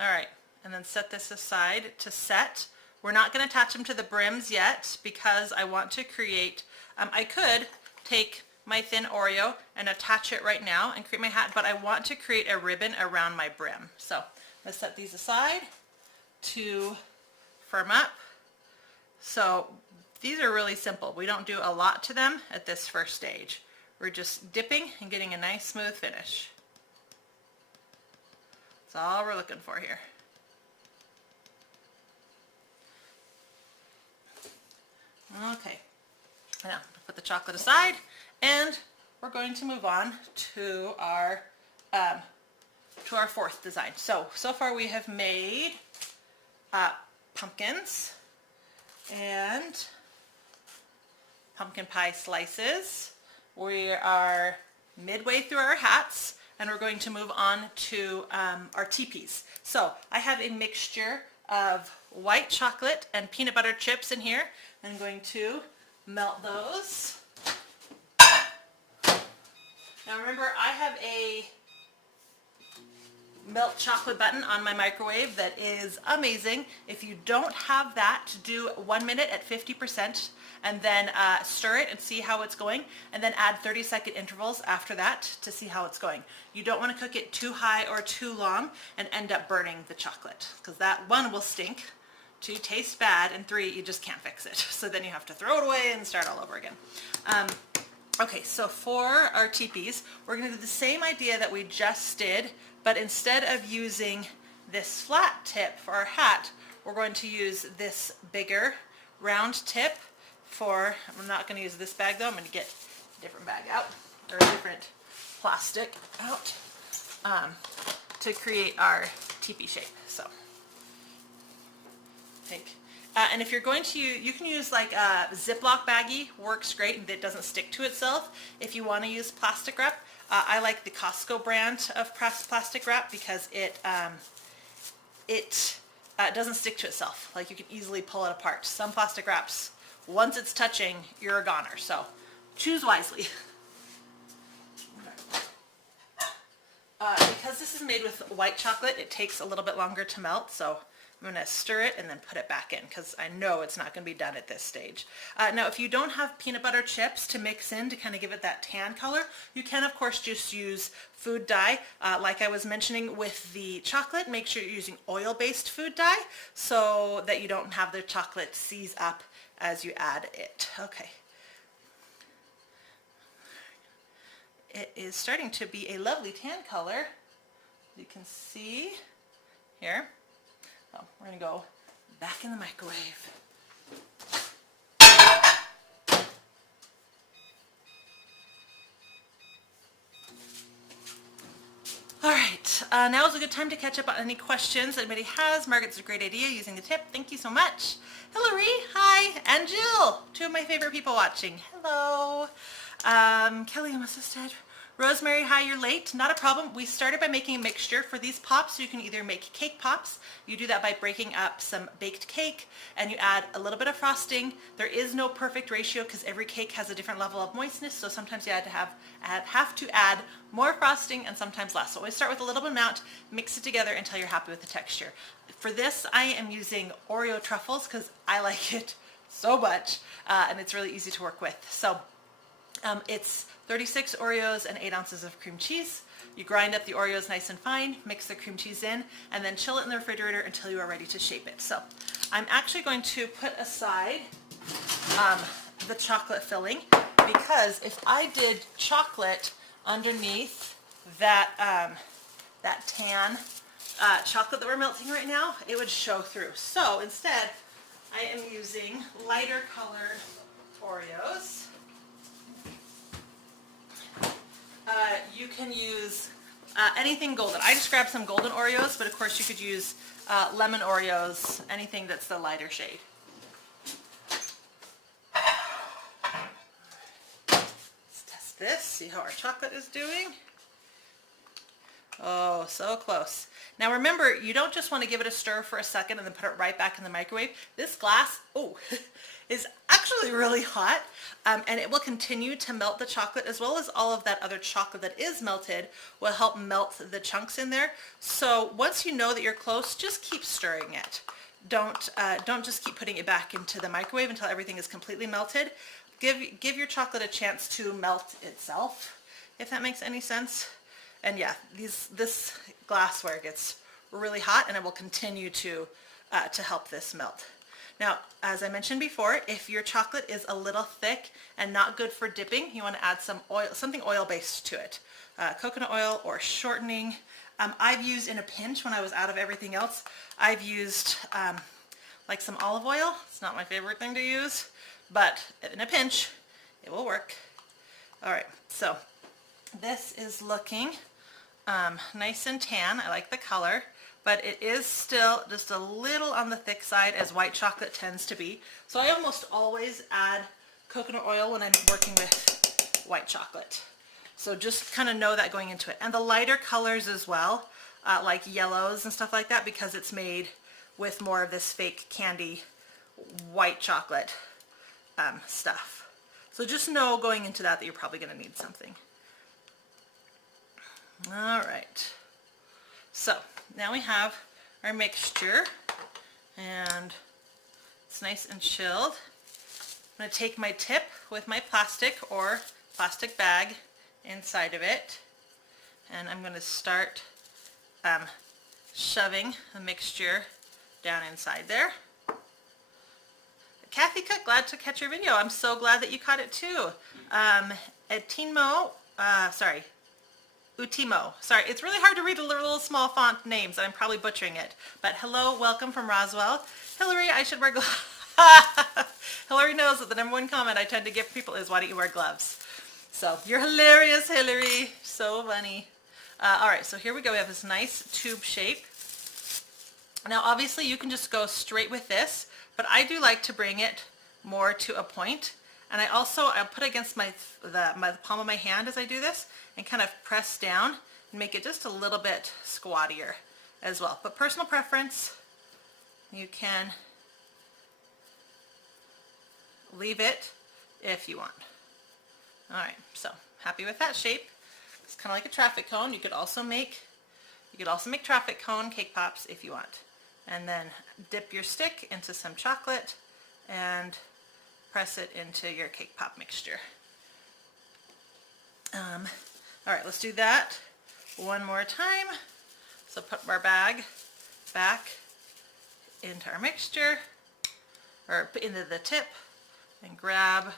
All right, and then set this aside to set. We're not going to attach them to the brims yet because I want to create, I could take my thin Oreo and attach it right now and create my hat, but I want to create a ribbon around my brim. So I'm going to set these aside to firm up. So these are really simple. We don't do a lot to them at this first stage. We're just dipping and getting a nice smooth finish. That's all we're looking for here. Okay, now put the chocolate aside, and we're going to move on to our fourth design. So far we have made pumpkins and pumpkin pie slices. We are midway through our hats, and we're going to move on to our teepees. So I have a mixture of white chocolate and peanut butter chips in here. I'm going to melt those. Now remember, I have a melt chocolate button on my microwave that is amazing. If you don't have that, do 1 minute at 50% and then stir it and see how it's going, and then add 30-second intervals after that to see how it's going. You don't want to cook it too high or too long and end up burning the chocolate, because that, 1, will stink, 2, taste bad, and 3, you just can't fix it. So then you have to throw it away and start all over again. Okay, so for our teepees, we're going to do the same idea that we just did, but instead of using this flat tip for our hat, we're going to use this bigger round tip for, I'm not going to use this bag though, I'm going to get a different bag out, or a different plastic out, to create our teepee shape. So, take, and if you're going to use, you can use like a Ziploc baggie, works great and it doesn't stick to itself. If you want to use plastic wrap, I like the Costco brand of plastic wrap because it doesn't stick to itself. Like, you can easily pull it apart. Some plastic wraps, once it's touching, you're a goner. So choose wisely. Because this is made with white chocolate, it takes a little bit longer to melt. So I'm going to stir it and then put it back in because I know it's not going to be done at this stage. Now, if you don't have peanut butter chips to mix in to kind of give it that tan color, you can, of course, just use food dye. Like I was mentioning with the chocolate, make sure you're using oil-based food dye so that you don't have the chocolate seize up as you add it. Okay. It is starting to be a lovely tan color. You can see here. Oh, we're going to go back in the microwave. All right, now is a good time to catch up on any questions anybody has. Margaret's a great idea using the tip. Thank you so much. Hillary, hi, and Jill, 2 of my favorite people watching. Hello. Kelly, my sister. Rosemary, hi, you're late. Not a problem. We started by making a mixture for these pops. You can either make cake pops. You do that by breaking up some baked cake and you add a little bit of frosting. There is no perfect ratio because every cake has a different level of moistness, so sometimes you have to add more frosting and sometimes less. So always start with a little bit amount, mix it together until you're happy with the texture. For this, I am using OREO truffles because I like it so much and it's really easy to work with. So it's 36 Oreos and 8 ounces of cream cheese. You grind up the Oreos nice and fine, mix the cream cheese in, and then chill it in the refrigerator until you are ready to shape it. So I'm actually going to put aside the chocolate filling because if I did chocolate underneath that, that tan chocolate that we're melting right now, it would show through. So instead, I am using lighter colored Oreos. You can use anything golden. I just grabbed some golden Oreos, but of course you could use lemon Oreos, anything that's the lighter shade. this, see how our chocolate is doing. Oh, so close. Now remember, you don't just want to give it a stir for a second and then put it right back in the microwave. This glass, is actually really hot, and it will continue to melt the chocolate, as well as all of that other chocolate that is melted will help melt the chunks in there. So once you know that you're close, just keep stirring it. Don't just keep putting it back into the microwave until everything is completely melted. Give your chocolate a chance to melt itself, if that makes any sense. And yeah, this glassware gets really hot, and it will continue to help this melt. Now, as I mentioned before, if your chocolate is a little thick and not good for dipping, you want to add some oil, something oil-based to it. Coconut oil or shortening. I've used, in a pinch, when I was out of everything else, I've used like some olive oil. It's not my favorite thing to use, but in a pinch, it will work. All right, so this is looking nice and tan. I like the color, but it is still just a little on the thick side, as white chocolate tends to be. So I almost always add coconut oil when I'm working with white chocolate. So just kind of know that going into it. And the lighter colors as well, like yellows and stuff like that, because it's made with more of this fake candy white chocolate stuff. So just know going into that you're probably going to need something. All right, so now we have our mixture, and it's nice and chilled. I'm going to take my tip with my plastic or plastic bag inside of it, and I'm going to start shoving the mixture down inside there. Kathy Cook, glad to catch your video. I'm so glad that you caught it too. Utimo. Sorry, it's really hard to read the little small font names. I'm probably butchering it. But hello, welcome from Roswell. Hillary, I should wear gloves. Hillary knows that the #1 comment I tend to give people is, why don't you wear gloves? So you're hilarious, Hillary. So funny. All right, so here we go. We have this nice tube shape. Now, obviously, you can just go straight with this, but I do like to bring it more to a point. And I'll put it against the palm of my hand as I do this, and kind of press down and make it just a little bit squattier as well. But personal preference, you can leave it if you want. All right, so happy with that shape. It's kind of like a traffic cone. You could also make traffic cone cake pops if you want. And then dip your stick into some chocolate and press it into your cake pop mixture. All right, let's do that one more time. So put our bag back into our mixture, or into the tip, and grab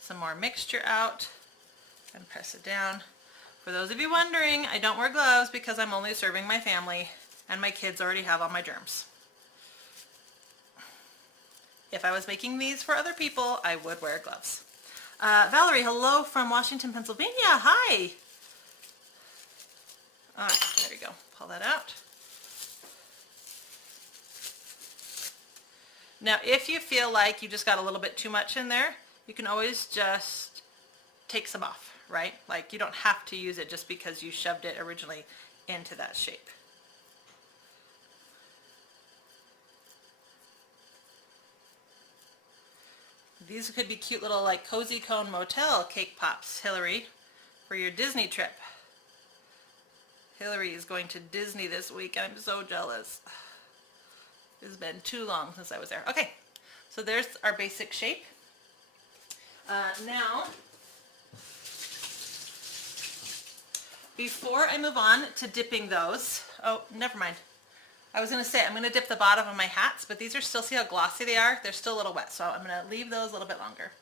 some more mixture out and press it down. For those of you wondering, I don't wear gloves because I'm only serving my family, and my kids already have all my germs. If I was making these for other people, I would wear gloves. Valerie, hello from Washington, Pennsylvania. Hi. All right, there we go. Pull that out. Now, if you feel like you just got a little bit too much in there, you can always just take some off, right? Like, you don't have to use it just because you shoved it originally into that shape. These could be cute little, like, cozy cone motel cake pops, Hillary, for your Disney trip. Hillary is going to Disney this week, and I'm so jealous. It's been too long since I was there. Okay, so there's our basic shape. Now, before I move on to dipping those, oh, never mind. I was going to say I'm going to dip the bottom of my hats, but these are still, see how glossy they are? They're still a little wet, so I'm going to leave those a little bit longer.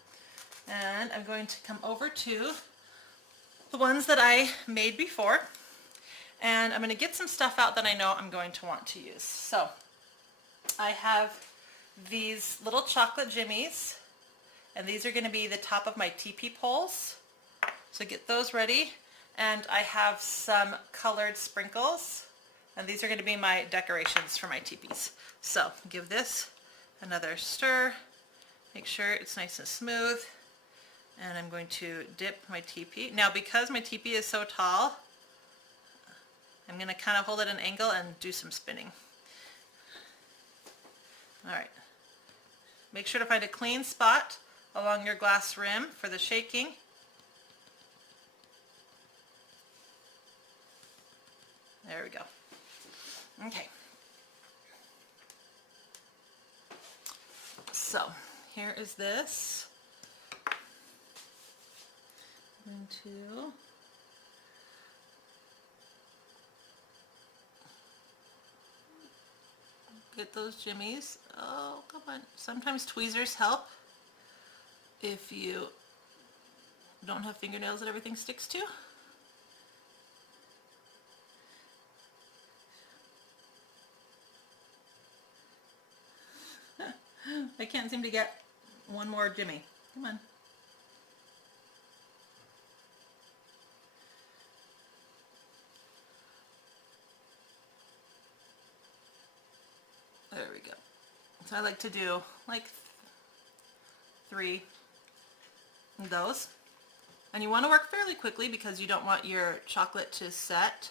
And I'm going to come over to the ones that I made before, and I'm going to get some stuff out that I know I'm going to want to use. So I have these little chocolate jimmies, and these are going to be the top of my teepee poles. So get those ready. And I have some colored sprinkles, and these are going to be my decorations for my teepees. So give this another stir, make sure it's nice and smooth, And I'm going to dip my teepee. Now because my teepee is so tall, I'm going to kind of hold it at an angle and do some spinning. Alright. Make sure to find a clean spot along your glass rim for the shaking. There we go. Okay. So, here is this. I'm going to get those jimmies. Oh, come on. Sometimes tweezers help if you don't have fingernails that everything sticks to. I can't seem to get one more jimmy. Come on. There we go. So I like to do like 3 of those. And you want to work fairly quickly because you don't want your chocolate to set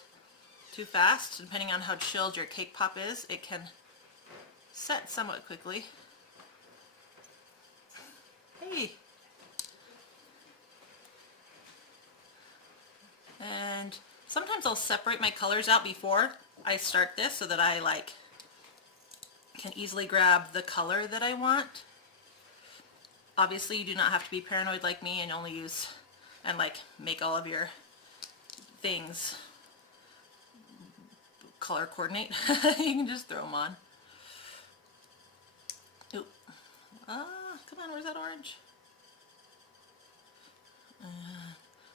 too fast. Depending on how chilled your cake pop is, it can set somewhat quickly. Hey! And sometimes I'll separate my colors out before I start this so that I can easily grab the color that I want. Obviously you do not have to be paranoid like me and only use and make all of your things color coordinate. You can just throw them on. Ooh. Come on, where's that orange?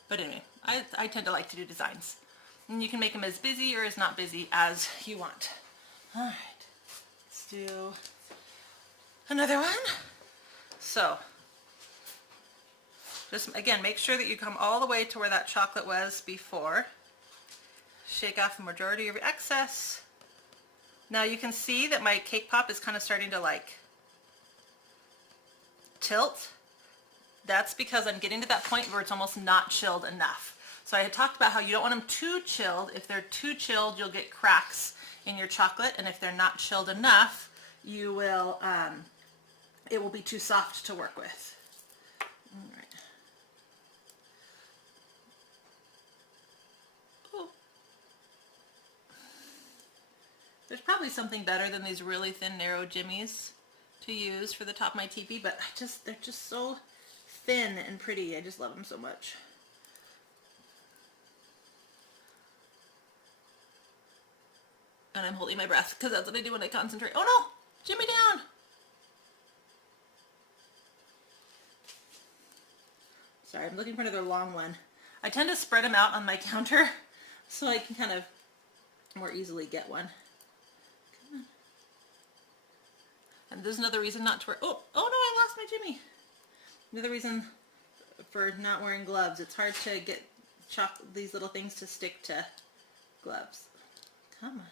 But anyway, I tend to like to do designs. And you can make them as busy or as not busy as you want. Alright, let's do another one. So, just again, make sure that you come all the way to where that chocolate was before. Shake off the majority of your excess. Now you can see that my cake pop is kind of starting to tilt. That's because I'm getting to that point where it's almost not chilled enough. So I had talked about how you don't want them too chilled. If they're too chilled, you'll get cracks in your chocolate, and if they're not chilled enough, you will it will be too soft to work with. All right. Ooh. There's probably something better than these really thin, narrow jimmies to use for the top of my teepee, but they're just so thin and pretty. I just love them so much. And I'm holding my breath because that's what I do when I concentrate. Oh no! Jimmy down! Sorry, I'm looking for another long one. I tend to spread them out on my counter so I can kind of more easily get one. Come on. And there's another reason not to wear... Oh no, I lost my Jimmy. Another reason for not wearing gloves. It's hard to get these little things to stick to gloves. Come on.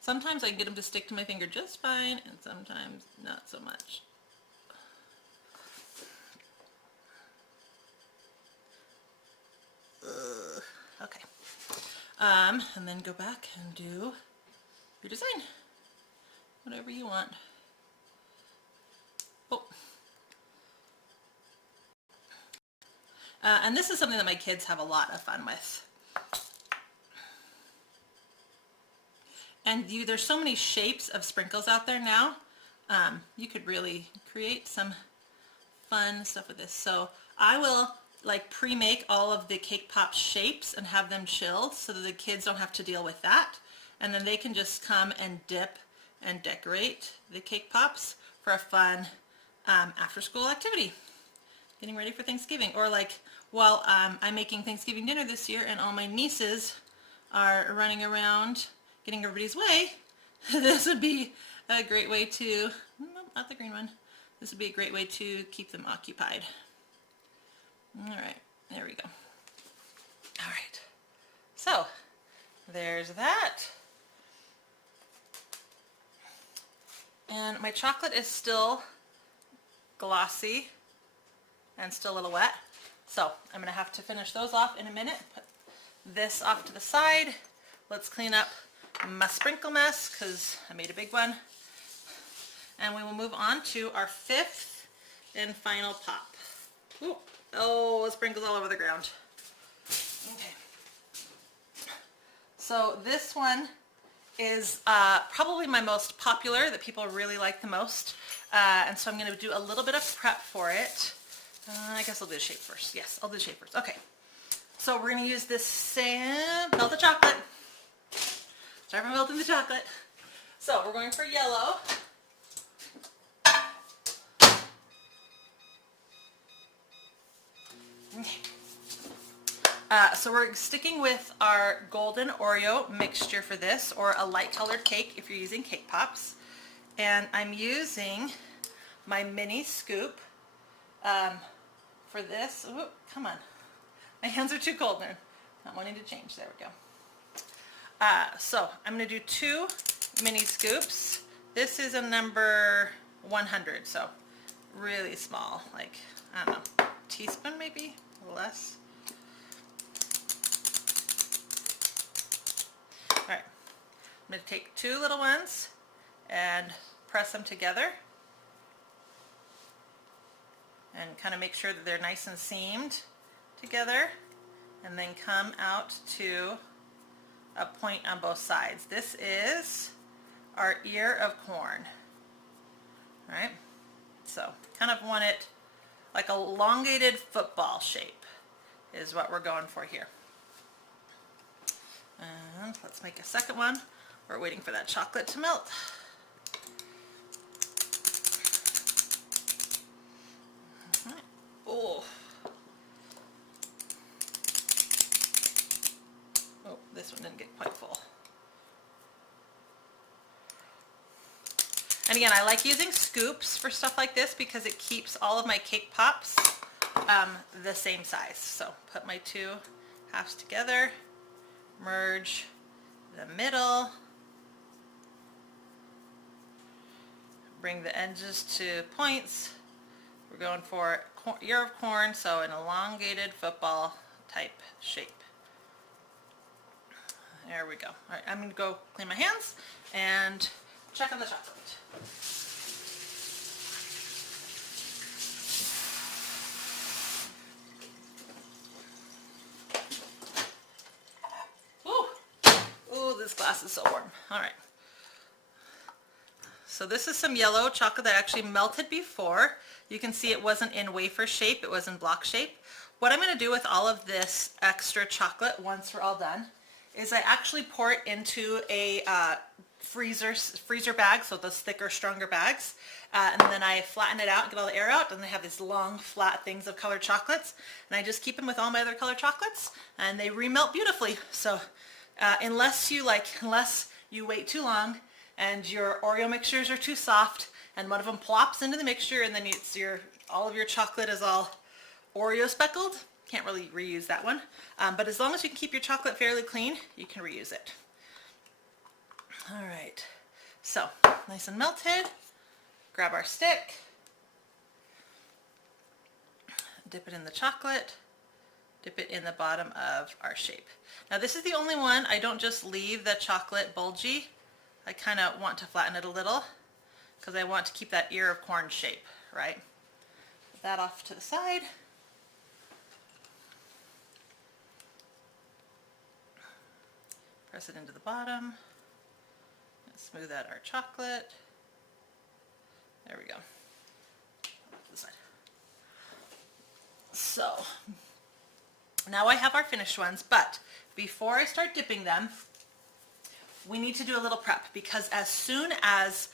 Sometimes I can get them to stick to my finger just fine, and sometimes not so much. Okay. And then go back and do your design. Whatever you want. Oh. And this is something that my kids have a lot of fun with. And there's so many shapes of sprinkles out there now. You could really create some fun stuff with this. So I will pre-make all of the cake pop shapes and have them chilled so that the kids don't have to deal with that. And then they can just come and dip and decorate the cake pops for a fun after school activity. Getting ready for Thanksgiving. Or while I'm making Thanksgiving dinner this year and all my nieces are running around getting everybody's way, this would be a great way to, not the green one, this would be a great way to keep them occupied. Alright, there we go. Alright, so there's that. And my chocolate is still glossy and still a little wet. So I'm gonna have to finish those off in a minute. Put this off to the side. Let's clean up my sprinkle mess because I made a big one. And we will move on to our 5th and final pop. Ooh. Oh, sprinkles all over the ground. Okay. So this one is probably my most popular, that people really like the most. And so I'm going to do a little bit of prep for it. I guess I'll do the shape first. Yes, I'll do the shape first. Okay. So we're going to use this same melted chocolate. Sorry for melting the chocolate. So we're going for yellow. Okay. So we're sticking with our golden Oreo mixture for this, or a light colored cake if you're using cake pops. And I'm using my mini scoop for this. Ooh, come on. My hands are too cold now. Not wanting to change. There we go. So I'm going to do 2 mini scoops. This is a number 100, so really small, like, I don't know, teaspoon maybe, a little less. Alright, I'm going to take 2 little ones and press them together and kind of make sure that they're nice and seamed together, and then come out to a point on both sides. This is our ear of corn. Alright, so kind of want it like a elongated football shape is what we're going for here. And let's make a second one. We're waiting for that chocolate to melt. Oh. Oh, this one didn't get quite full. And again, I like using scoops for stuff like this because it keeps all of my cake pops the same size. So put my 2 halves together, merge the middle, bring the edges to points. We're going for ear of corn, so an elongated football type shape. There we go. All right, I'm going to go clean my hands and check on the chocolate. Ooh, this glass is so warm. All right. So this is some yellow chocolate that actually melted before. You can see it wasn't in wafer shape, it was in block shape. What I'm going to do with all of this extra chocolate once we're all done is I actually pour it into a freezer bag, so those thicker, stronger bags, and then I flatten it out, get all the air out, and they have these long, flat things of colored chocolates, and I just keep them with all my other colored chocolates, and they remelt beautifully. So unless you wait too long and your Oreo mixtures are too soft and one of them plops into the mixture and then all of your chocolate is all Oreo speckled, can't really reuse that one. But as long as you can keep your chocolate fairly clean, you can reuse it. All right, so nice and melted. Grab our stick, dip it in the chocolate, dip it in the bottom of our shape. Now this is the only one I don't just leave the chocolate bulgy. I kind of want to flatten it a little because I want to keep that ear of corn shape, right? Put that off to the side. Press it into the bottom. Smooth out our chocolate. There we go. To the side. So now I have our finished ones, but before I start dipping them, we need to do a little prep because as soon as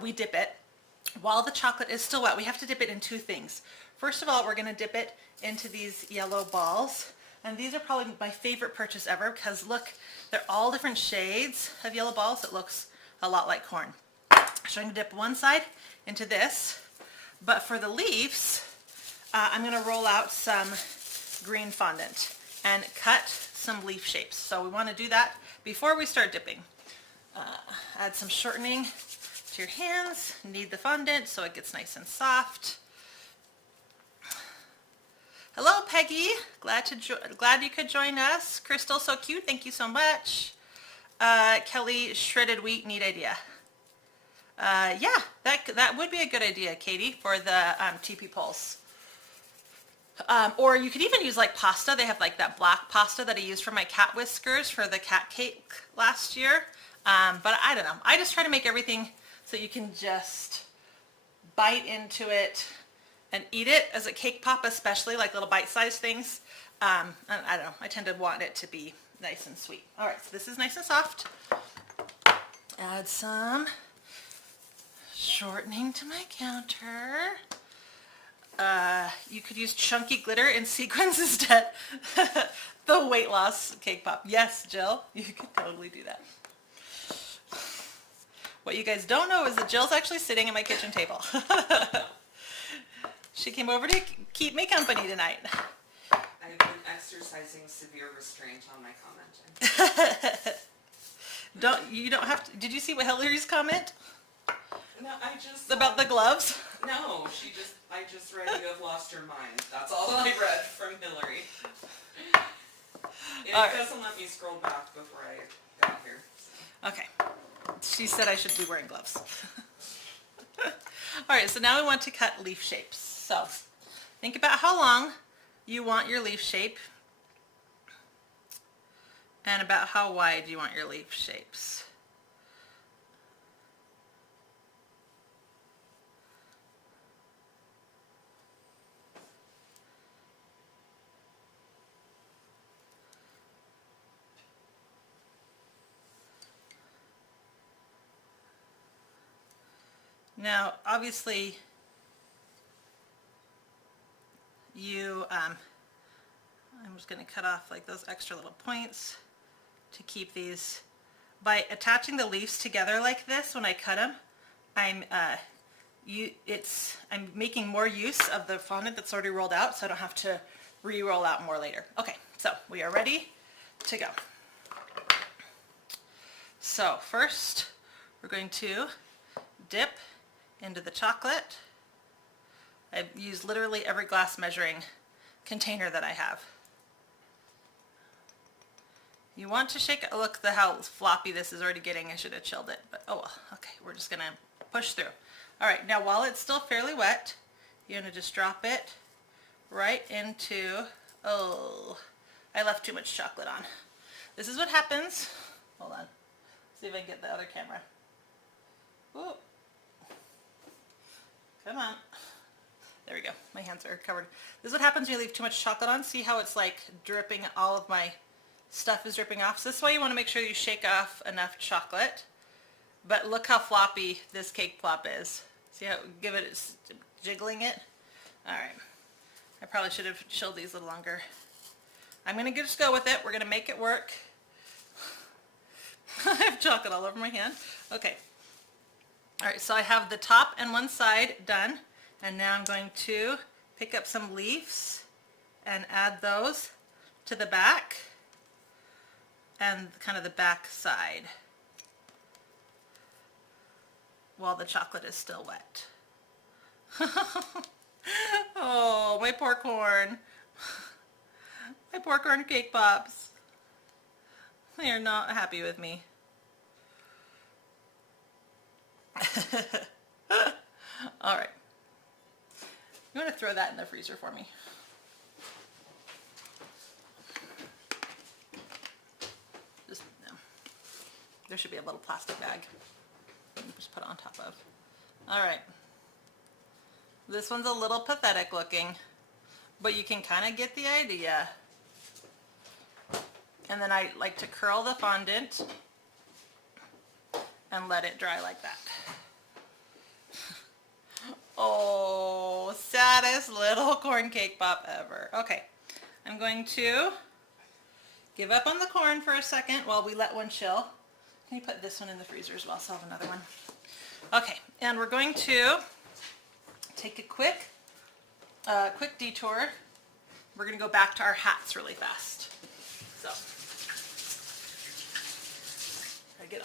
we dip it, while the chocolate is still wet, we have to dip it in 2 things. First of all, we're going to dip it into these yellow balls. And these are probably my favorite purchase ever because look, they're all different shades of yellow balls. It looks a lot like corn. So I'm going to dip one side into this, but for the leaves, I'm going to roll out some green fondant and cut some leaf shapes. So we want to do that before we start dipping. Add some shortening to your hands. Knead the fondant so it gets nice and soft. Hello, Peggy. Glad you could join us. Crystal, so cute. Thank you so much. Kelly, shredded wheat, neat idea. Yeah, that would be a good idea, Katie, for the teepee poles. Or you could even use like pasta. They have like that black pasta that I used for my cat whiskers for the cat cake last year. But I don't know. I just try to make everything so you can just bite into it and eat it as a cake pop, especially like little bite-sized things. I don't know. I tend to want it to be nice and sweet. All right, so this is nice and soft. Add some shortening to my counter. You could use chunky glitter and sequins instead. The weight loss cake pop. Yes, Jill, you could totally do that. What you guys don't know is that Jill's actually sitting at my kitchen table. She came over to keep me company tonight. I've been exercising severe restraint on my commenting. You don't have to. Did you see what Hillary's comment? No, I just... About the gloves? No, I just read you have lost your mind. That's all I read from Hillary. It doesn't let me scroll back before I got here. So. Okay. She said I should be wearing gloves. Alright, so now we want to cut leaf shapes. So, think about how long you want your leaf shape and about how wide you want your leaf shapes. Now, obviously, I'm just going to cut off like those extra little points to keep these. By attaching the leaves together like this when I cut them, I'm making more use of the fondant that's already rolled out, so I don't have to re-roll out more later. Okay, so we are ready to go. So first, we're going to dip into the chocolate. I've used literally every glass measuring container that I have. You want to shake it. Look how floppy this is already getting. I should have chilled it, but oh well. Okay, we're just gonna push through. All right, now while it's still fairly wet, you're gonna just drop it right into, oh, I left too much chocolate on. This is what happens. Hold on, see if I can get the other camera. Ooh. Come on. There we go. My hands are covered. This is what happens when you leave too much chocolate on. See how it's like dripping, all of my stuff is dripping off. So this is why you want to make sure you shake off enough chocolate. But look how floppy this cake plop is. See how, give it, jiggling it? Alright. I probably should have chilled these a little longer. I'm going to just go with it. We're going to make it work. I have chocolate all over my hand. Okay. Alright, so I have the top and one side done. And now I'm going to pick up some leaves and add those to the back and kind of the back side while the chocolate is still wet. Oh, my poor corn. My poor corn cake pops. They are not happy with me. All right. You want to throw that in the freezer for me? Just, no. There should be a little plastic bag. Just put it on top of. All right. This one's a little pathetic looking, but you can kind of get the idea. And then I like to curl the fondant and let it dry like that. Oh, saddest little corn cake pop ever. Okay, I'm going to give up on the corn for a second while we let one chill. Can you put this one in the freezer as well, so I'll have another one. Okay, and we're going to take a quick detour. We're going to go back to our hats really fast. So, I get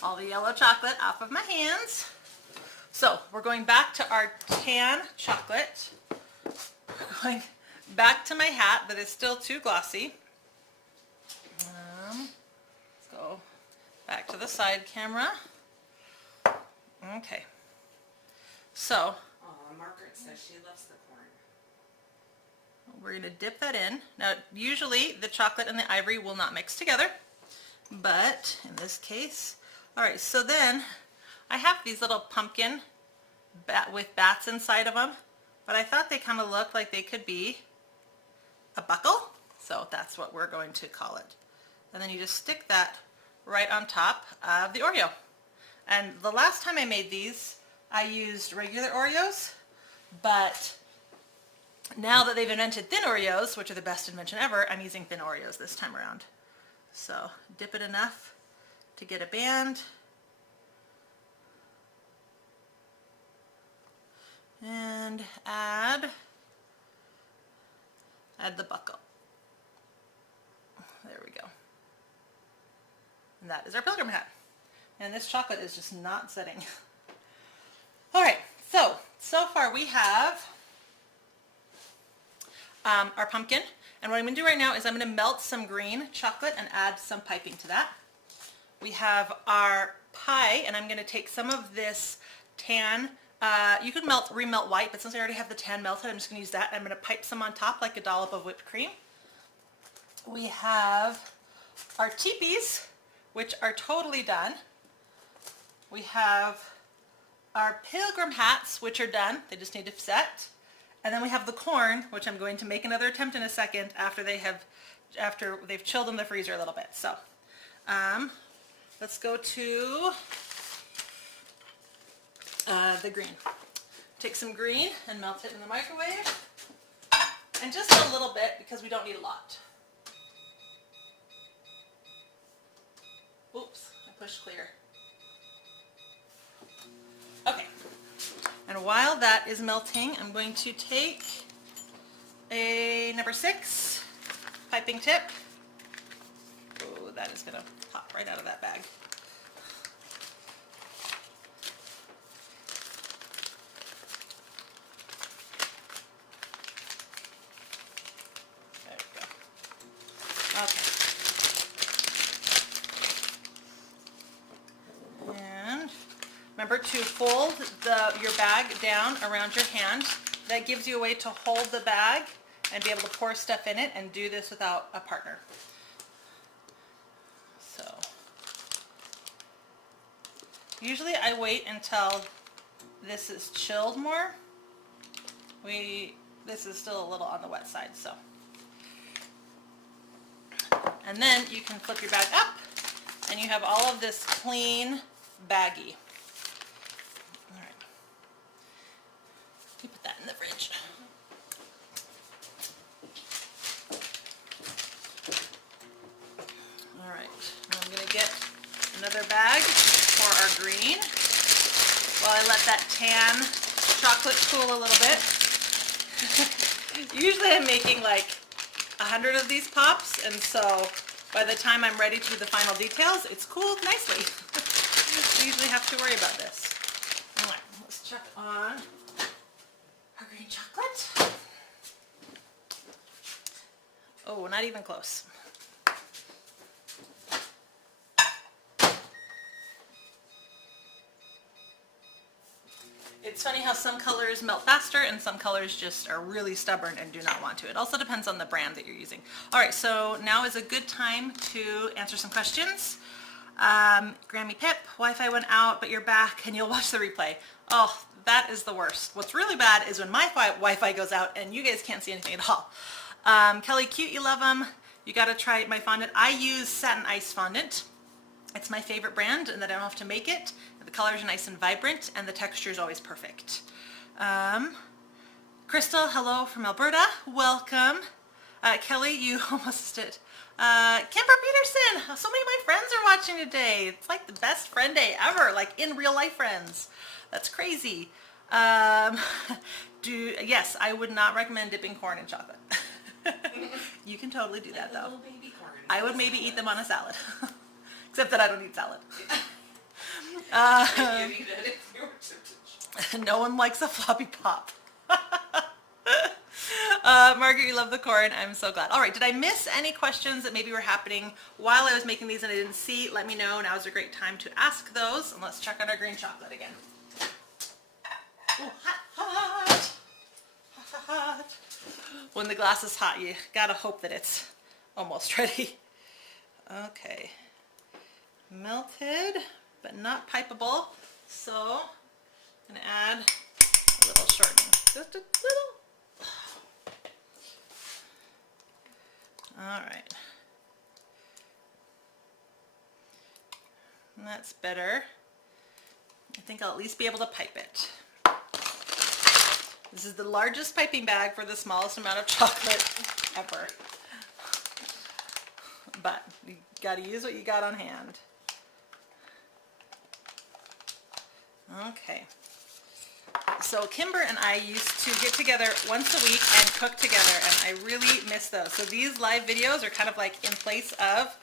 all the yellow chocolate off of my hands. So we're going back to our tan chocolate. We're going back to my hat that is still too glossy. Let's go back to the side camera. Okay. So Margaret says she loves the corn. we're going to dip that in. Now, usually the chocolate and the ivory will not mix together, but in this case, all right, so then I have these little pumpkin with bats inside of them, but I thought they kind of looked like they could be a buckle, so that's what we're going to call it. And then you just stick that right on top of the Oreo. And the last time I made these, I used regular Oreos, but now that they've invented thin Oreos, which are the best invention ever, I'm using thin Oreos this time around. So dip it enough to get a band. And add the buckle. There we go. And that is our Pilgrim hat. And this chocolate is just not setting. All right, so far we have our pumpkin. And what I'm gonna do right now is I'm gonna melt some green chocolate and add some piping to that. We have our pie, and I'm gonna take some of this tan. You could remelt white, but since I already have the tan melted, I'm just gonna use that. I'm gonna pipe some on top like a dollop of whipped cream. We have our teepees, which are totally done. We have our Pilgrim hats, which are done. They just need to set. And then we have the corn, which I'm going to make another attempt in a second after they've chilled in the freezer a little bit. So let's go to the green. Take some green and melt it in the microwave. And just a little bit because we don't need a lot. Oops, I pushed clear. Okay, and while that is melting, I'm going to take a number 6 piping tip. Oh, that is gonna pop right out of that bag. There we go. Okay. Remember to fold your bag down around your hand. That gives you a way to hold the bag and be able to pour stuff in it and do this without a partner. So, usually I wait until this is chilled more. This is still a little on the wet side, so. And then you can flip your bag up and you have all of this clean baggie. You put that in the fridge. All right, now I'm gonna get another bag for our green while I let that tan chocolate cool a little bit. Usually I'm making like 100 of these pops, and so by the time I'm ready to do the final details, it's cooled nicely. You usually have to worry about this. All right, let's check on our green chocolate. Oh, not even close. It's funny how some colors melt faster and some colors just are really stubborn and do not want to. It also depends on the brand that you're using. All right, so now is a good time to answer some questions. Grammy Pip, Wi-Fi went out, but you're back and you'll watch the replay. Oh, that is the worst. What's really bad is when my Wi-Fi goes out and you guys can't see anything at all. Kelly, cute, you love them. You gotta try my fondant. I use Satin Ice fondant. It's my favorite brand, and that I don't have to make it. The colors are nice and vibrant, and the texture is always perfect. Crystal, hello from Alberta. Welcome. Kelly, you almost did. Kimber Peterson, so many of my friends are watching today. It's like the best friend day ever, like in real life friends. That's crazy. Yes, I would not recommend dipping corn in chocolate. You can totally do that though. Baby corn. I would maybe eat them on a salad. Except that I don't eat salad. You'd eat it if you were tempted. No one likes a floppy pop. Margaret, you love the corn. I'm so glad. All right, did I miss any questions that maybe were happening while I was making these and I didn't see? Let me know. Now is a great time to ask those. And let's check out our green chocolate again. Ooh, hot, hot, hot, hot. When the glass is hot, you gotta hope that it's almost ready. Okay, melted, but not pipeable. So I'm gonna add a little shortening, just a little. All right, that's better. I think I'll at least be able to pipe it. This is the largest piping bag for the smallest amount of chocolate ever. But you gotta use what you got on hand. Okay. So Kimber and I used to get together once a week and cook together, and I really miss those. So these live videos are kind of like in place of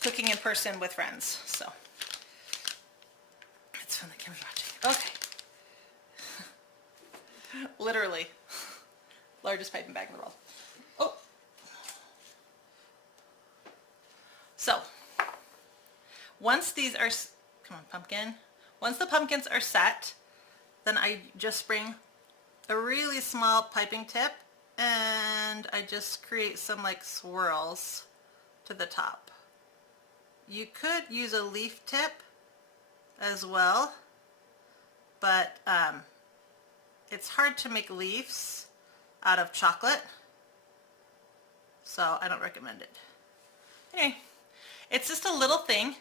cooking in person with friends. So it's fun that Kimber's watching. Okay. Literally, largest piping bag in the world. Oh. So, once these are, come on pumpkin, once the pumpkins are set, then I just bring a really small piping tip and I just create some like swirls to the top. You could use a leaf tip as well, but it's hard to make leaves out of chocolate, so I don't recommend it. Anyway, it's just a little thing,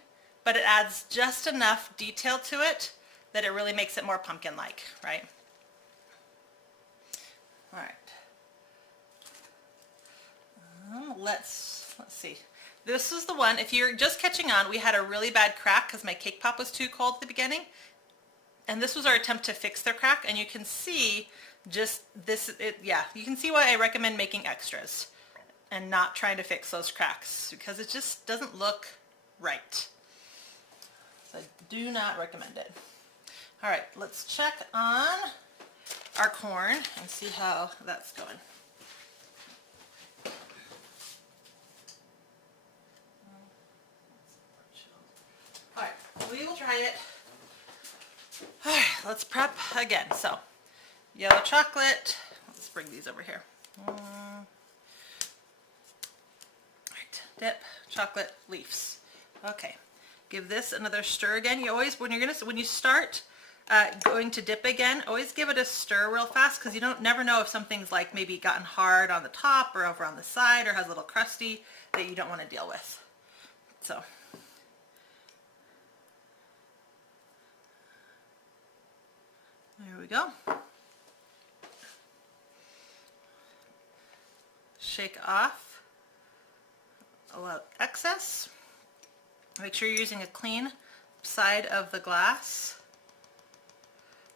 but it adds just enough detail to it that it really makes it more pumpkin-like, right? All right. Let's see. This is the one, if you're just catching on, we had a really bad crack because my cake pop was too cold at the beginning. And this was our attempt to fix their crack, and you can see just this, yeah, you can see why I recommend making extras and not trying to fix those cracks, because it just doesn't look right. So I do not recommend it. All right, let's check on our corn and see how that's going. All right, we will try it. All right, let's prep again. So, yellow chocolate. Let's bring these over here. All right, dip, chocolate, leaves. Okay, give this another stir again. You always, when you start going to dip again, always give it a stir real fast, because you never know if something's like maybe gotten hard on the top or over on the side or has a little crusty that you don't want to deal with. So. There we go. Shake off a little excess. Make sure you're using a clean side of the glass.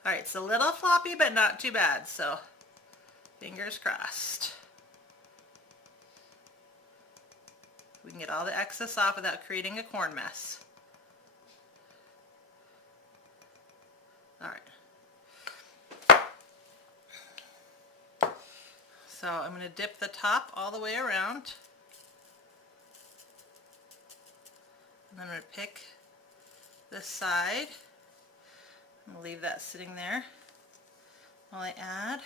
All right, it's a little floppy, but not too bad, so fingers crossed. We can get all the excess off without creating a corn mess. All right. So I'm going to dip the top all the way around. And then I'm going to pick this side. I'm going to leave that sitting there while I add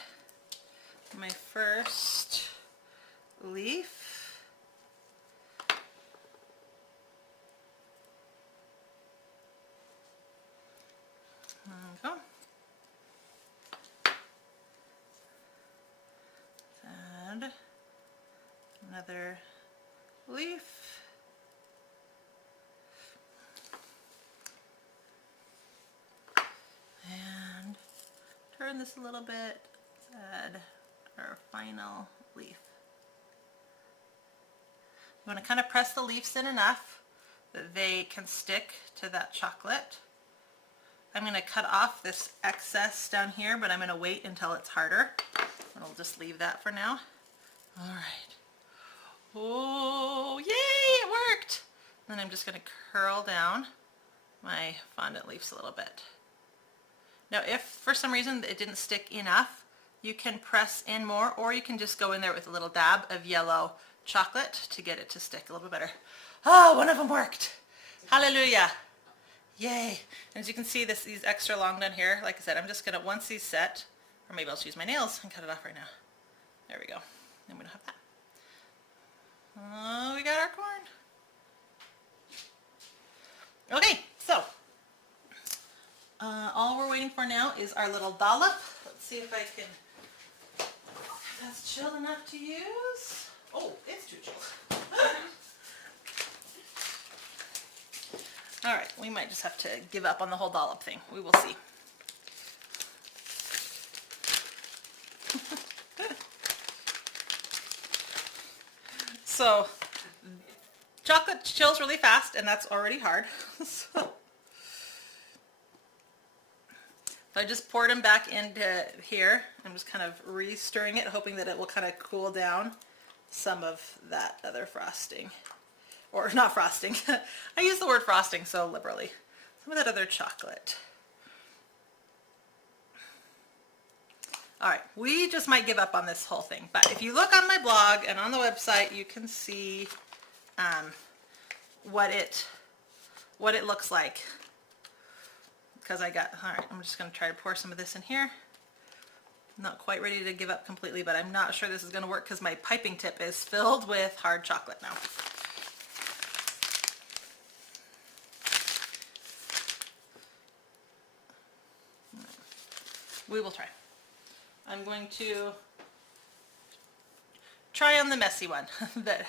my first leaf. There we go. Add another leaf. And turn this a little bit. Let's add our final leaf. You want to kind of press the leaves in enough that they can stick to that chocolate. I'm going to cut off this excess down here, but I'm going to wait until it's harder. And I'll just leave that for now. All right. Oh, yay, it worked. Then I'm just going to curl down my fondant leaves a little bit. Now, if for some reason it didn't stick enough, you can press in more, or you can just go in there with a little dab of yellow chocolate to get it to stick a little bit better. Oh, one of them worked. Hallelujah. Yay. And as you can see, these extra long done here, like I said, I'm just going to, once these set, or maybe I'll just use my nails and cut it off right now. There we go. Then we don't have that. Oh, we got our corn. Okay, so all we're waiting for now is our little dollop. Let's see if I can, if that's chilled enough to use. Oh, it's too chilled. All right, we might just have to give up on the whole dollop thing. We will see. So, chocolate chills really fast, and that's already hard. So I just poured them back into here. I'm just kind of re-stirring it, hoping that it will kind of cool down some of that other frosting. Or not frosting. I use the word frosting so liberally. Some of that other chocolate. Alright, we just might give up on this whole thing. But if you look on my blog and on the website, you can see what it looks like. Because alright, I'm just going to try to pour some of this in here. I'm not quite ready to give up completely, but I'm not sure this is going to work because my piping tip is filled with hard chocolate now. We will try. I'm going to try on the messy one that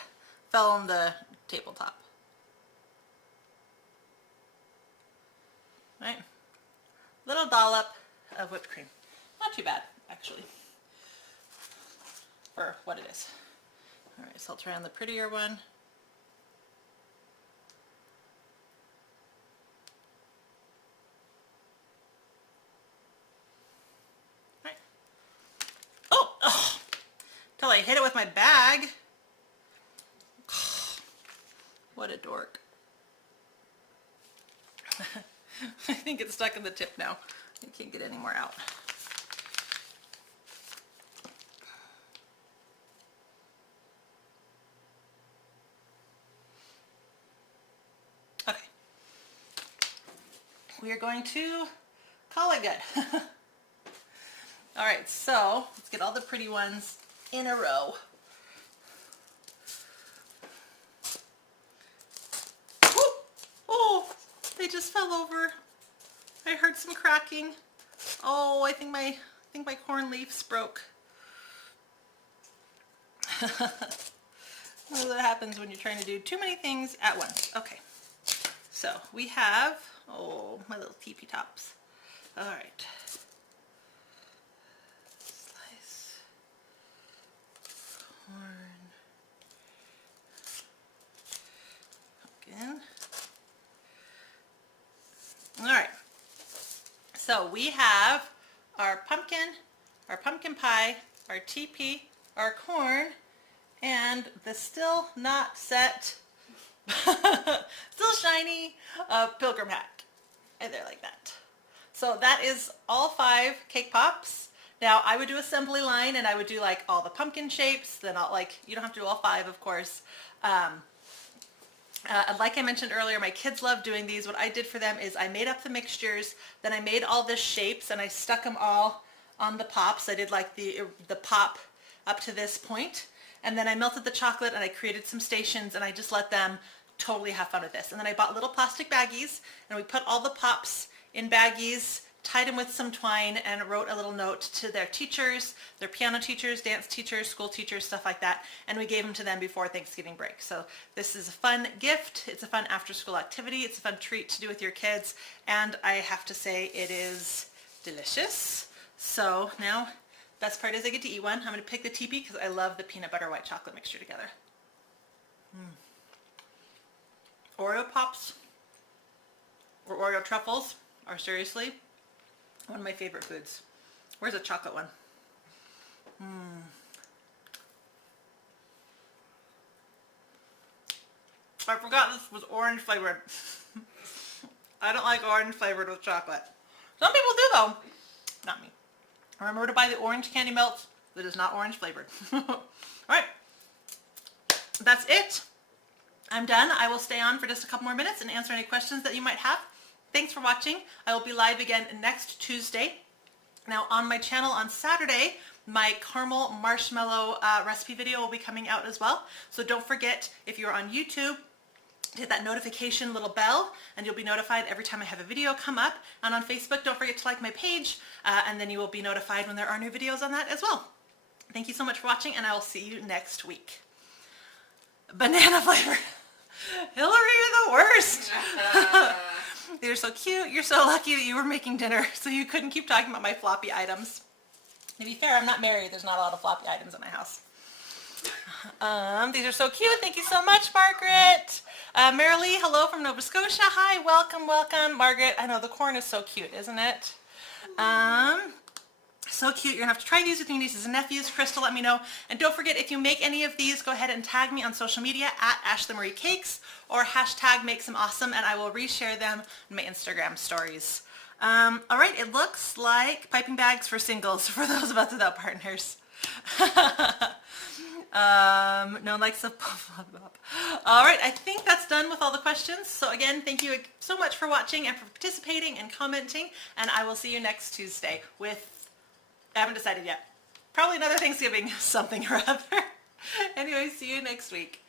fell on the tabletop. Right? Little dollop of whipped cream. Not too bad, actually, for what it is. Alright, so I'll try on the prettier one. Till I hit it with my bag. What a dork. I think it's stuck in the tip now. I can't get any more out. Okay. We are going to call it good. All right, so let's get all the pretty ones in a row. Oh, oh, they just fell over. I heard some cracking. Oh, I think my corn leaves broke. That's what happens when you're trying to do too many things at once. Okay, so we have, oh, my little teepee tops. All right. Slice. Corn. Again. All right. So we have our pumpkin pie, our teepee, our corn, and the still not set, still shiny Pilgrim hat. And they're like that. So that is all 5 cake pops. Now I would do assembly line and I would do like all the pumpkin shapes, then I'll you don't have to do all 5, of course. Like I mentioned earlier, my kids love doing these. What I did for them is I made up the mixtures, then I made all the shapes and I stuck them all on the pops. I did like the pop up to this point, and then I melted the chocolate and I created some stations and I just let them totally have fun with this. And then I bought little plastic baggies and we put all the pops in baggies, tied them with some twine, and wrote a little note to their teachers, their piano teachers, dance teachers, school teachers, stuff like that, and we gave them to them before Thanksgiving break. So this is a fun gift, it's a fun after-school activity, it's a fun treat to do with your kids, and I have to say it is delicious. So now, best part is I get to eat one. I'm going to pick the teepee because I love the peanut butter white chocolate mixture together. Oreo Pops, or Oreo Truffles, are seriously one of my favorite foods. Where's the chocolate one? I forgot this was orange flavored. I don't like orange flavored with chocolate. Some people do though. Not me. Remember to buy the orange candy melt that is not orange flavored. All right, that's it. I'm done. I will stay on for just a couple more minutes and answer any questions that you might have. Thanks for watching. I will be live again next Tuesday. Now on my channel on Saturday, my caramel marshmallow recipe video will be coming out as well. So don't forget, if you're on YouTube, hit that notification little bell and you'll be notified every time I have a video come up. And on Facebook, don't forget to like my page and then you will be notified when there are new videos on that as well. Thank you so much for watching, and I will see you next week. Banana flavor. Hillary, you're the worst. You're so cute. You're so lucky that you were making dinner so you couldn't keep talking about my floppy items. To be fair, I'm not married. There's not a lot of floppy items in my house. These are so cute. Thank you so much, Margaret. Marilee, hello from Nova Scotia. Hi, welcome, welcome. Margaret, I know the corn is so cute, isn't it? So cute. You're going to have to try these with your nieces and nephews. Crystal, let me know. And don't forget, if you make any of these, go ahead and tag me on social media at Ashlee Marie Cakes or hashtag Makes Them Awesome, and I will reshare them in my Instagram stories. All right, it looks like piping bags for singles for those of us without partners. No one likes the all right, I think that's done with all the questions. So again, thank you so much for watching and for participating and commenting, and I will see you next Tuesday with, I haven't decided yet, probably another Thanksgiving something or other. Anyway, see you next week.